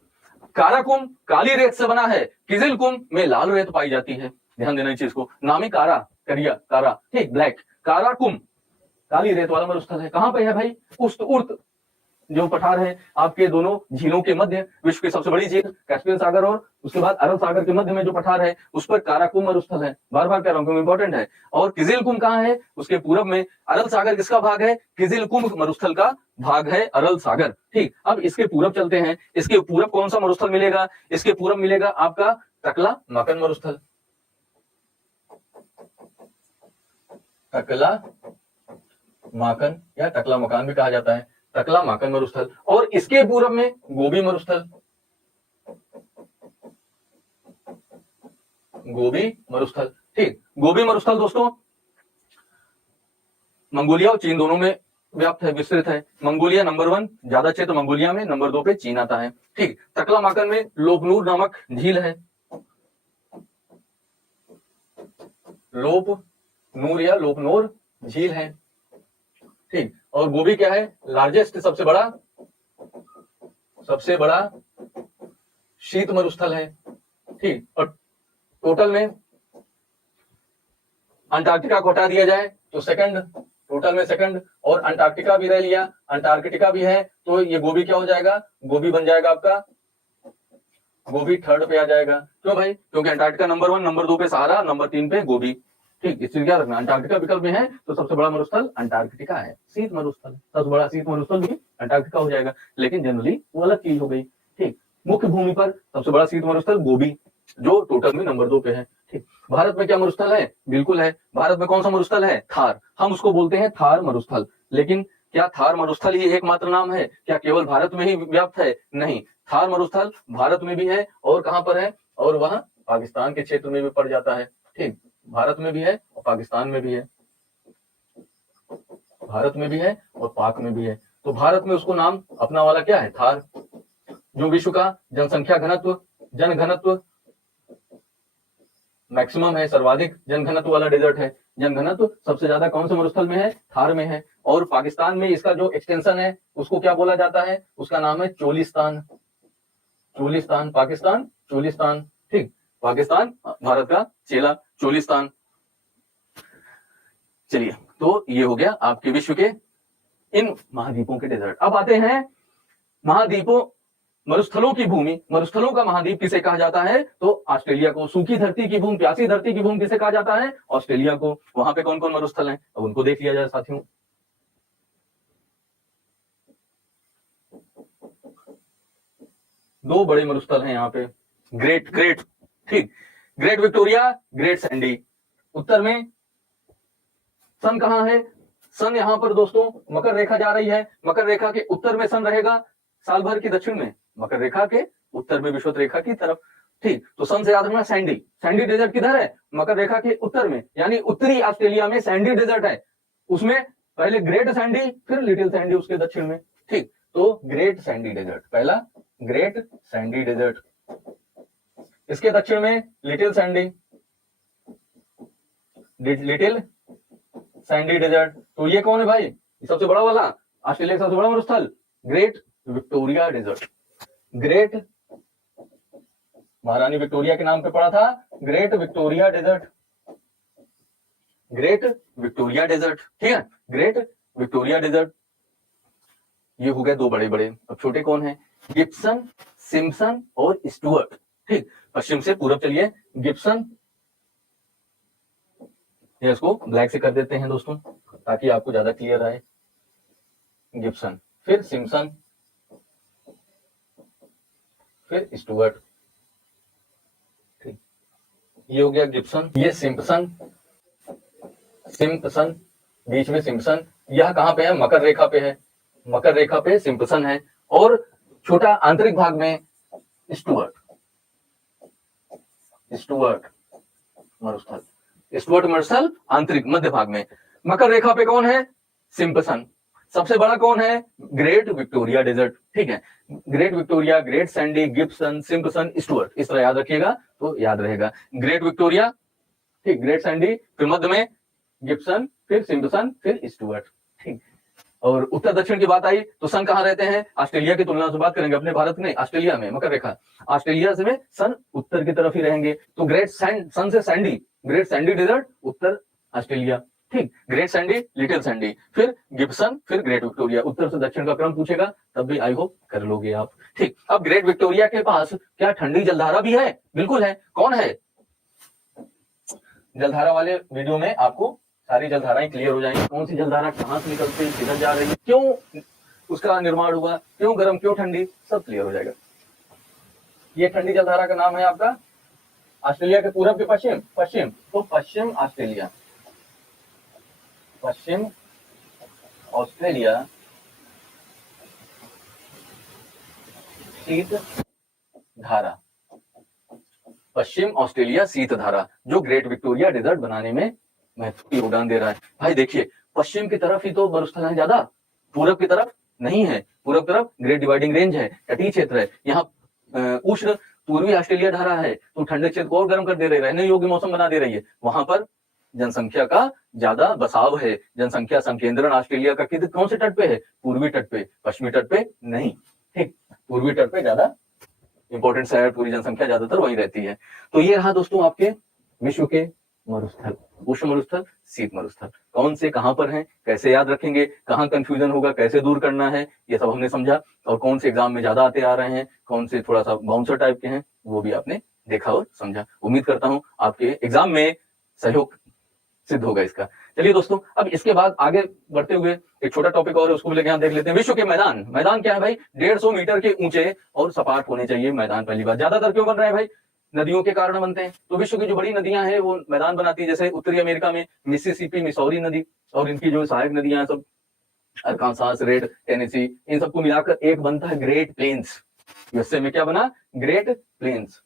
काराकुम काली रेत से बना है, किजिलकुम में लाल रेत पाई जाती है। ध्यान देना इस चीज को, नाम ही कारा, करिया, कारा। ठीक, ब्लैक। काराकुम काली रेत वाला मरुस्थल है, कहां पे है भाई? उस्त उर्त जो पठार है आपके दोनों झीलों के मध्य, विश्व की सबसे बड़ी झील कैस्पियन सागर और उसके बाद अरब सागर के मध्य में जो पठार है उस पर काराकुम मरुस्थल है। बार बार कह रहा हूं, इंपॉर्टेंट है। और किजिलकुम कहां है? उसके पूरब में। अरब सागर किसका भाग है? किजिलकुम मरुस्थल का भाग है अरल सागर। ठीक, अब इसके पूरब चलते हैं। इसके पूरब कौन सा मरुस्थल मिलेगा? इसके पूरब मिलेगा आपका टकला माकन मरुस्थल, टकला माकन या टकला मकान भी कहा जाता है, टकला माकन मरुस्थल। और इसके पूरब में गोबी मरुस्थल, गोबी मरुस्थल। ठीक, गोबी मरुस्थल दोस्तों मंगोलिया और चीन दोनों में व्याप्त है, विस्तृत है। मंगोलिया नंबर 1, ज्यादा क्षेत्र मंगोलिया में, नंबर 2 पे चीन आता है। ठीक, तकलामाकन में लोपनूर नामक झील है, लोपनूर या लोपनोर झील है। ठीक, और गोबी क्या है, लार्जेस्ट, सबसे बड़ा शीत मरुस्थल है। ठीक, और टोटल में अंटार्कटिका को हटा दिया जाए तो सेकंड, टोटल में सेकंड, और अंटार्कटिका भी रह लिया, अंटार्कटिका भी है, तो ये गोबी क्या हो जाएगा, गोबी बन जाएगा आपका, गोबी थर्ड पे आ जाएगा। क्यों भाई, क्योंकि अंटार्कटिका नंबर 1, नंबर 2 पे सहारा, नंबर 3 पे गोबी। ठीक, इसलिए क्या रखना, अंटार्कटिका विकल्प में है तो सबसे बड़ा मरुस्थल अंटार्कटिका है, शीत मरुस्थल, सबसे बड़ा शीत मरुस्थल भी अंटार्कटिका हो जाएगा, लेकिन जनरली वो अलग चीज हो गई। ठीक, मुख्य भूमि पर सबसे बड़ा शीत मरुस्थल गोबी, जो टोटल में नंबर 2 पे है। ठीक, भारत में क्या मरुस्थल है, बिल्कुल है, भारत में कौन सा मरुस्थल है, थार, हम उसको बोलते हैं थार मरुस्थल। लेकिन क्या थार मरुस्थल ही एकमात्र नाम है, क्या केवल भारत में ही व्याप्त है, नहीं, थार मरुस्थल भारत में भी है, और कहां पर है, और वह पाकिस्तान के क्षेत्र में भी पड़ जाता है। ठीक, भारत में भी है और पाकिस्तान में भी है, भारत में भी है और पाक में भी है। तो भारत में उसको नाम अपना वाला क्या है, थार। जो विश्व का जनसंख्या घनत्व, जन घनत्व मैक्सिमम है, सर्वाधिक जनघनत्व वाला डेजर्ट है, जनघनत्व सबसे ज्यादा कौन से मरुस्थल में है, थार में है। और पाकिस्तान में इसका जो एक्सटेंशन है उसको क्या बोला जाता है, उसका नाम है चोलिस्तान, चोलिस्तान, पाकिस्तान चोलिस्तान। ठीक, पाकिस्तान भारत का चेला, चोलिस्तान। चलिए, तो ये हो गया आपके विश्व के इन महाद्वीपों के डेजर्ट। अब आते हैं महाद्वीपों, मरुस्थलों की भूमि, मरुस्थलों का महाद्वीप किसे कहा जाता है, तो ऑस्ट्रेलिया को। सूखी धरती की भूमि, प्यासी धरती की भूमि किसे कहा जाता है, ऑस्ट्रेलिया को। वहां पे कौन कौन मरुस्थल हैं, अब उनको देख लिया जाए साथियों। दो बड़े मरुस्थल हैं यहाँ पे, ग्रेट, ठीक, ग्रेट विक्टोरिया, ग्रेट सैंडी। उत्तर में सन कहां है, सन यहां पर दोस्तों मकर रेखा जा रही है, मकर रेखा के उत्तर में सन रहेगा, साल भर की दक्षिण में, मकर रेखा के उत्तर में विषुवत रेखा की तरफ। ठीक, तो सन से याद रखना सैंडी, सैंडी डेजर्ट किधर है, मकर रेखा के उत्तर में, यानी उत्तरी ऑस्ट्रेलिया में सैंडी डेजर्ट है। उसमें पहले ग्रेट सैंडी, फिर लिटिल सैंडी उसके दक्षिण में। ठीक, तो ग्रेट सैंडी डेजर्ट, पहला ग्रेट सैंडी डेजर्ट, इसके दक्षिण में little sandy, little sandy desert. तो ये कौन है भाई, सबसे बड़ा वाला, ऑस्ट्रेलिया का सबसे बड़ा मरुस्थल, ग्रेट विक्टोरिया डेजर्ट। ग्रेट, महारानी विक्टोरिया के नाम पे पड़ा था, great Victoria desert, great Victoria desert. ठीक है, ग्रेट विक्टोरिया डेजर्ट। ये हो गए दो बड़े बड़े, अब छोटे कौन है, गिब्सन, सिम्पसन और स्टुअर्ट। ठीक, पश्चिम से पूरब चलिए, गिब्सन, ये इसको ब्लैक से कर देते हैं दोस्तों ताकि आपको ज्यादा क्लियर आए, गिब्सन, फिर सिम्पसन, फिर स्टुअर्ट। ठीक, ये हो गया गिब्सन, ये सिम्पसन, सिम्पसन, बीच में सिम्पसन, यह कहां पे है, मकर रेखा पे है, मकर रेखा पे सिम्पसन है, और छोटा आंतरिक भाग में स्टुअर्ट, स्टुअर्ट मरुस्थल, स्टुअर्ट मरुस्थल आंतरिक मध्य भाग में। मकर रेखा पे कौन है, सिम्पसन। सबसे बड़ा कौन है, ग्रेट विक्टोरिया डेजर्ट। ठीक है, great Victoria, great sandy, Gibson, Simpson, Stuart, इस तरह याद रखिएगा तो याद रहेगा। ग्रेट विक्टोरिया, ठीक, ग्रेट सैंडी, फिर मध्य में गिब्सन, फिर सिम्पसन, फिर स्टुअर्ट। ठीक, और उत्तर दक्षिण की बात आई तो सन कहां रहते हैं, ऑस्ट्रेलिया की तुलना से बात करेंगे, अपने भारत में ऑस्ट्रेलिया में मकर रेखा, ऑस्ट्रेलिया से में सन उत्तर की तरफ ही रहेंगे, तो ग्रेट सन से सैंडी, ग्रेट सैंडी डेजर्ट उत्तर ऑस्ट्रेलिया। ठीक, ग्रेट सैंडी, लिटिल सैंडी, फिर गिब्सन, फिर ग्रेट विक्टोरिया। उत्तर से दक्षिण का क्रम पूछेगा तब भी आई होप कर लोगे आप। ठीक, अब ग्रेट विक्टोरिया के पास क्या ठंडी जलधारा भी है, बिल्कुल है, कौन है, जलधारा वाले वीडियो में आपको सारी जलधाराएं क्लियर हो जाएंगी, कौन सी जलधारा कहां से निकलती है, किधर जा रही है, क्यों उसका निर्माण हुआ, क्यों गर्म क्यों ठंडी, सब क्लियर हो जाएगा। ये ठंडी जलधारा का नाम है आपका, ऑस्ट्रेलिया के पूरब के पश्चिम, पश्चिम, तो पश्चिम ऑस्ट्रेलिया, पश्चिम ऑस्ट्रेलिया शीत धारा, पश्चिम ऑस्ट्रेलिया शीत धारा, जो ग्रेट विक्टोरिया डेजर्ट बनाने में महत्वपूर्ण योगदान दे रहा है। भाई देखिए, पश्चिम की तरफ ही तो मरुस्थल है ज्यादा, पूरब की तरफ नहीं है, पूरब तरफ ग्रेट डिवाइडिंग रेंज है, तटीय क्षेत्र है। यहाँ उष्ण पूर्वी ऑस्ट्रेलिया धारा है, तो ठंडे क्षेत्र को और गर्म कर दे रही है, रहने योग्य मौसम बना दे रही है। वहां पर जनसंख्या का ज्यादा बसाव है, जनसंख्या संकेंद्रण ऑस्ट्रेलिया का किधर कौन से तट पे है, पूर्वी तट पे, पश्चिमी तट पे नहीं, ठीक, पूर्वी तट पे ज्यादा इंपॉर्टेंट शहर, पूरी जनसंख्या ज्यादातर वहीं रहती है। तो ये रहा दोस्तों आपके विश्व के मरुस्थल, उष्ण मरुस्थल, शीत मरुस्थल, कौन से कहां पर हैं, कैसे याद रखेंगे, कहां कंफ्यूजन होगा, कैसे दूर करना है, ये सब हमने समझा। और कौन से एग्जाम में ज्यादा आते आ रहे हैं, कौन से थोड़ा सा बाउंसर टाइप के हैं, वो भी आपने देखा और समझा। उम्मीद करता हूं आपके एग्जाम में सहयोग सिद्ध होगा इसका। चलिए दोस्तों, अब इसके बाद आगे बढ़ते हुए एक छोटा टॉपिक और उसको भी लेके यहाँ देख लेते हैं। विश्व के मैदान, मैदान क्या है भाई, 150 मीटर के ऊंचे और सपाट होने चाहिए मैदान। पहली बात, ज्यादातर क्यों बन रहे हैं भाई, नदियों के कारण बनते हैं। तो विश्व की जो बड़ी नदियां हैं वो मैदान बनाती है, जैसे उत्तरी अमेरिका में मिसिसिपी, मिसौरी नदी और इनकी जो सहायक नदियां हैं सब अरकानसास, रेड, टेनेसी, इन सबको मिलाकर एक बनता है ग्रेट प्लेन्स। यूएसए में क्या बना, ग्रेट प्लेन्स।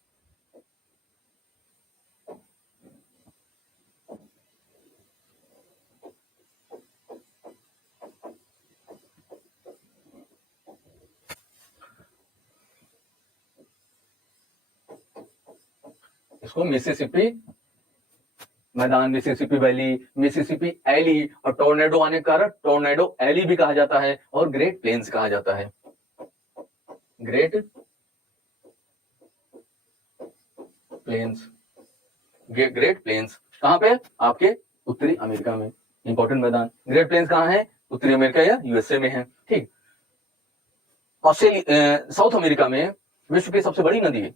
इसको मिसिसिपी मैदान, मिसिसिपी वैली, मिसिसिपी एली, और टोर्नेडो आने के कारण टोर्नेडो एली भी कहा जाता है और ग्रेट प्लेन्स कहा जाता है। ग्रेट प्लेन्स, ग्रेट प्लेन्स कहां पे, आपके उत्तरी अमेरिका में। इंपॉर्टेंट मैदान, ग्रेट प्लेन्स कहां है, उत्तरी अमेरिका या यूएसए में है, ठीक। ऑस्ट्रेलिया, साउथ अमेरिका में विश्व की सबसे बड़ी नदी है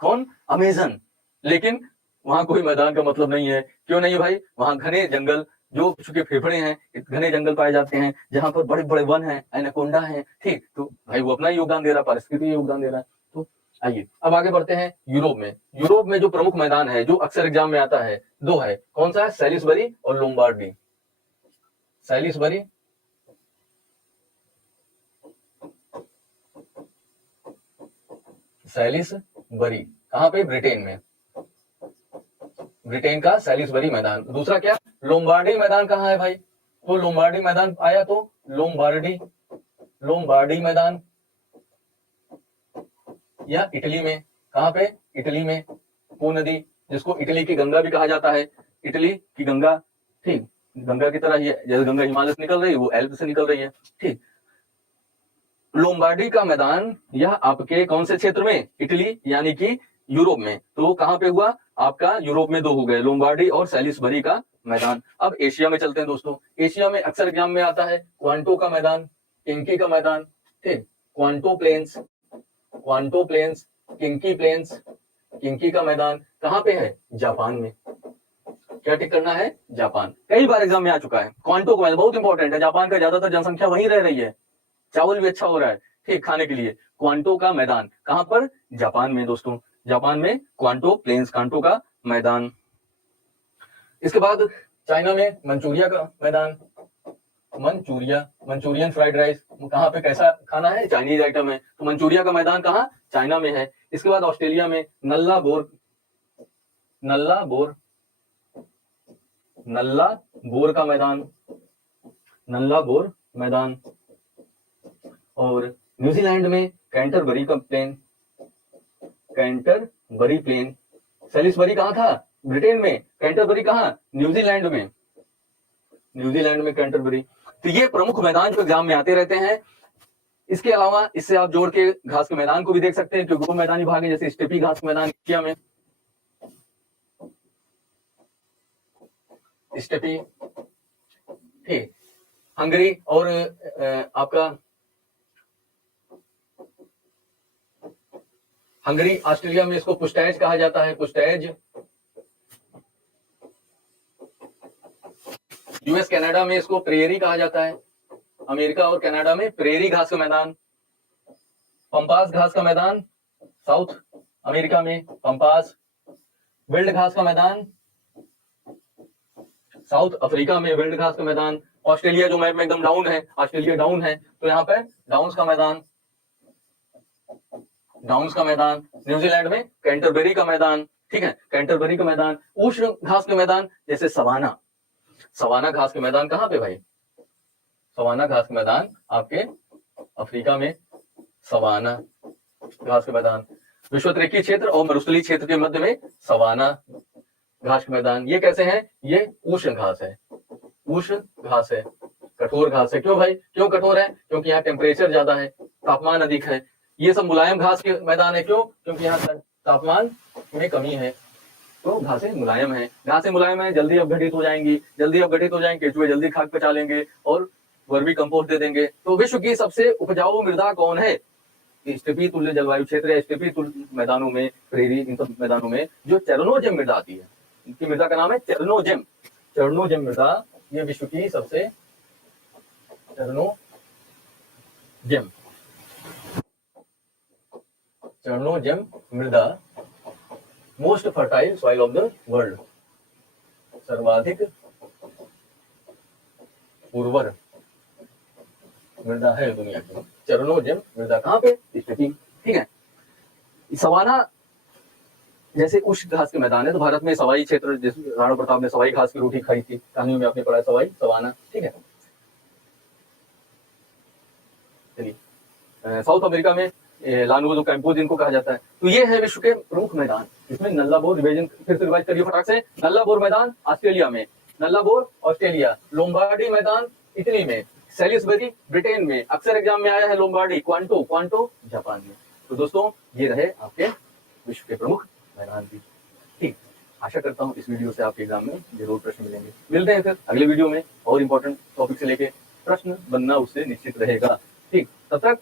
कौन, अमेजन, लेकिन वहां कोई मैदान का मतलब नहीं है। क्यों नहीं है भाई, वहां घने जंगल, जो विश्व के फेफड़े हैं, घने जंगल पाए जाते हैं, जहां पर बड़े बड़े वन हैं, एनाकोंडा है, ठीक। तो भाई वो अपना योगदान दे रहा है, पारिस्थितिक योगदान दे रहा है। तो आइए अब आगे बढ़ते हैं यूरोप में। यूरोप में जो प्रमुख मैदान है, जो अक्सर एग्जाम में आता है, दो है, कौन सा है, सैलिसबरी और लोम्बार्डी। सैलिसबरी, सैलिसबरी कहां पे, ब्रिटेन में, ब्रिटेन का सैलिसबरी मैदान। दूसरा क्या, लोम्बार्डी मैदान कहां है भाई, तो लोम्बार्डी मैदान आया तो लोम्बार्डी, लोम्बार्डी मैदान या इटली में, कहां पे, इटली में। वो नदी जिसको इटली की गंगा भी कहा जाता है, इटली की गंगा, ठीक, गंगा की तरह ही है, जैसे गंगा हिमालय से निकल रही है, वो एल्प से निकल रही है, ठीक। लोम्बार्डी का मैदान यह आपके कौन से क्षेत्र में, इटली यानी कि यूरोप में। तो कहां पे हुआ, आपका यूरोप में दो हो गए, लोम्बार्डी और सैलिसबरी का मैदान। अब एशिया में चलते हैं दोस्तों। एशिया में अक्सर एग्जाम में आता है क्वांटो का मैदान, किंकी का मैदान, ठीक, Kanto plains, Kanto plains, Kinki plains, Kinki का मैदान कहां पे है, जापान में। क्या टिक करना है, जापान, कई बार एग्जाम में आ चुका है। क्वांटो का मैदान बहुत इंपॉर्टेंट है, जापान का ज्यादातर जनसंख्या वहीं रह रही है, चावल भी अच्छा हो रहा है, ठीक, खाने के लिए। क्वांटो का मैदान कहां पर, जापान में दोस्तों, जापान में क्वांटो प्लेन्स, क्वांटो का मैदान। इसके बाद चाइना में मंचूरिया का मैदान, मंचूरिया, मंचूरियन फ्राइड राइस कहां पे, कैसा खाना है, चाइनीज आइटम है, तो मंचूरिया का मैदान कहां, चाइना में है। इसके बाद ऑस्ट्रेलिया में नल्ला बोर, नल्ला बोर, नल्ला बोर का मैदान, नल्ला बोर मैदान। और न्यूजीलैंड में कैंटरबरी का प्लेन, कैंटरबरी प्लेन। सैलिसबरी कहां था, ब्रिटेन में, कैंटरबरी कहां, न्यूजीलैंड में, न्यूजीलैंड में कैंटरबरी। तो ये प्रमुख मैदान जो एग्जाम में आते रहते हैं। इसके अलावा इससे आप जोड़ के घास के मैदान को भी देख सकते हैं, क्योंकि वो मैदानी भाग है, जैसे स्टेपी घास के मैदान एशिया में, स्टेपी, ठीक, हंगरी और आपका हंगरी ऑस्ट्रेलिया में इसको पुस्टैज कहा जाता है, पुस्टैज। यूएस कनाडा में इसको प्रेरी कहा जाता है, अमेरिका और कनाडा में प्रेरी घास का मैदान। पंपास घास का मैदान साउथ अमेरिका में, पंपास। विल्ड घास का मैदान साउथ अफ्रीका में, विल्ड घास का मैदान। ऑस्ट्रेलिया जो मैप में एकदम डाउन है, ऑस्ट्रेलिया डाउन है, तो यहाँ पे डाउन्स का मैदान, डाउन्स का मैदान। न्यूजीलैंड में कैंटरबरी का मैदान, ठीक है, कैंटरबरी का मैदान। उष्ण घास के मैदान जैसे सवाना, सवाना घास के मैदान कहां पे भाई, सवाना घास के मैदान आपके अफ्रीका में, सवाना घास के मैदान। विषुवतरेखीय क्षेत्र और मरुस्थलीय क्षेत्र के मध्य में सवाना घास के मैदान। ये कैसे हैं? ये उष्ण घास है, उष्ण घास है, कठोर घास है। क्यों भाई, क्यों कठोर है? क्योंकि यहाँ टेम्परेचर ज्यादा है, तापमान अधिक है। ये सब मुलायम घास के मैदान है। क्यों? क्योंकि यहाँ तापमान में कमी है, तो घासें मुलायम है। घासें मुलायम है, जल्दी अपघटित हो जाएंगी, जल्दी अपघटित हो जाएंगे, केंचुए जल्दी खाद पचा लेंगे और वर्मी कंपोस्ट दे देंगे। तो विश्व की सबसे उपजाऊ मृदा कौन है? स्टेपी तुल्य जलवायु क्षेत्र या स्टेपी तुल्य मैदानों में, प्रेरी, इन सब मैदानों में जो चरणोजेम मृदा आती है, इनकी मृदा का नाम है चरणोजेम। चरणोजेम मृदा ये विश्व की सबसे चरणोजेम चरणोजेम मृदा, most fertile soil of the world, सर्वाधिक उर्वर मृदा है दुनिया की चरणोजेम मृदा। कहाँ पे? स्टेपी। ठीक है। सवाना जैसे उष्ण घास के मैदान है, तो भारत में सवाई क्षेत्र, जैसे राणा प्रताप ने सवाई घास की रोटी खाई थी, कहानियों में आपने पढ़ा है, सवाई, सवाना। ठीक है। चलिए, साउथ अमेरिका में लानूज कैंपो जिनको कहा जाता है। तो ये है विश्व के प्रमुख मैदान। इसमें नल्लाबोर, रिविजन फिर से रिवाइज करिए फटाक से। नल्लाबोर मैदान ऑस्ट्रेलिया में, नल्लाबोर ऑस्ट्रेलिया। लोम्बार्डी मैदान इटली में, सैलिसबरी ब्रिटेन में। अक्सर एग्जाम में आया है लोम्बार्डी। क्वांटो जापान में। तो दोस्तों ये रहे आपके विश्व के प्रमुख मैदान भी। ठीक, आशा करता हूँ इस वीडियो से आपके एग्जाम में जरूर प्रश्न मिलेंगे। मिलते हैं फिर अगले वीडियो में और इंपॉर्टेंट टॉपिक से लेके प्रश्न बनना उससे निश्चित रहेगा। ठीक, तब तक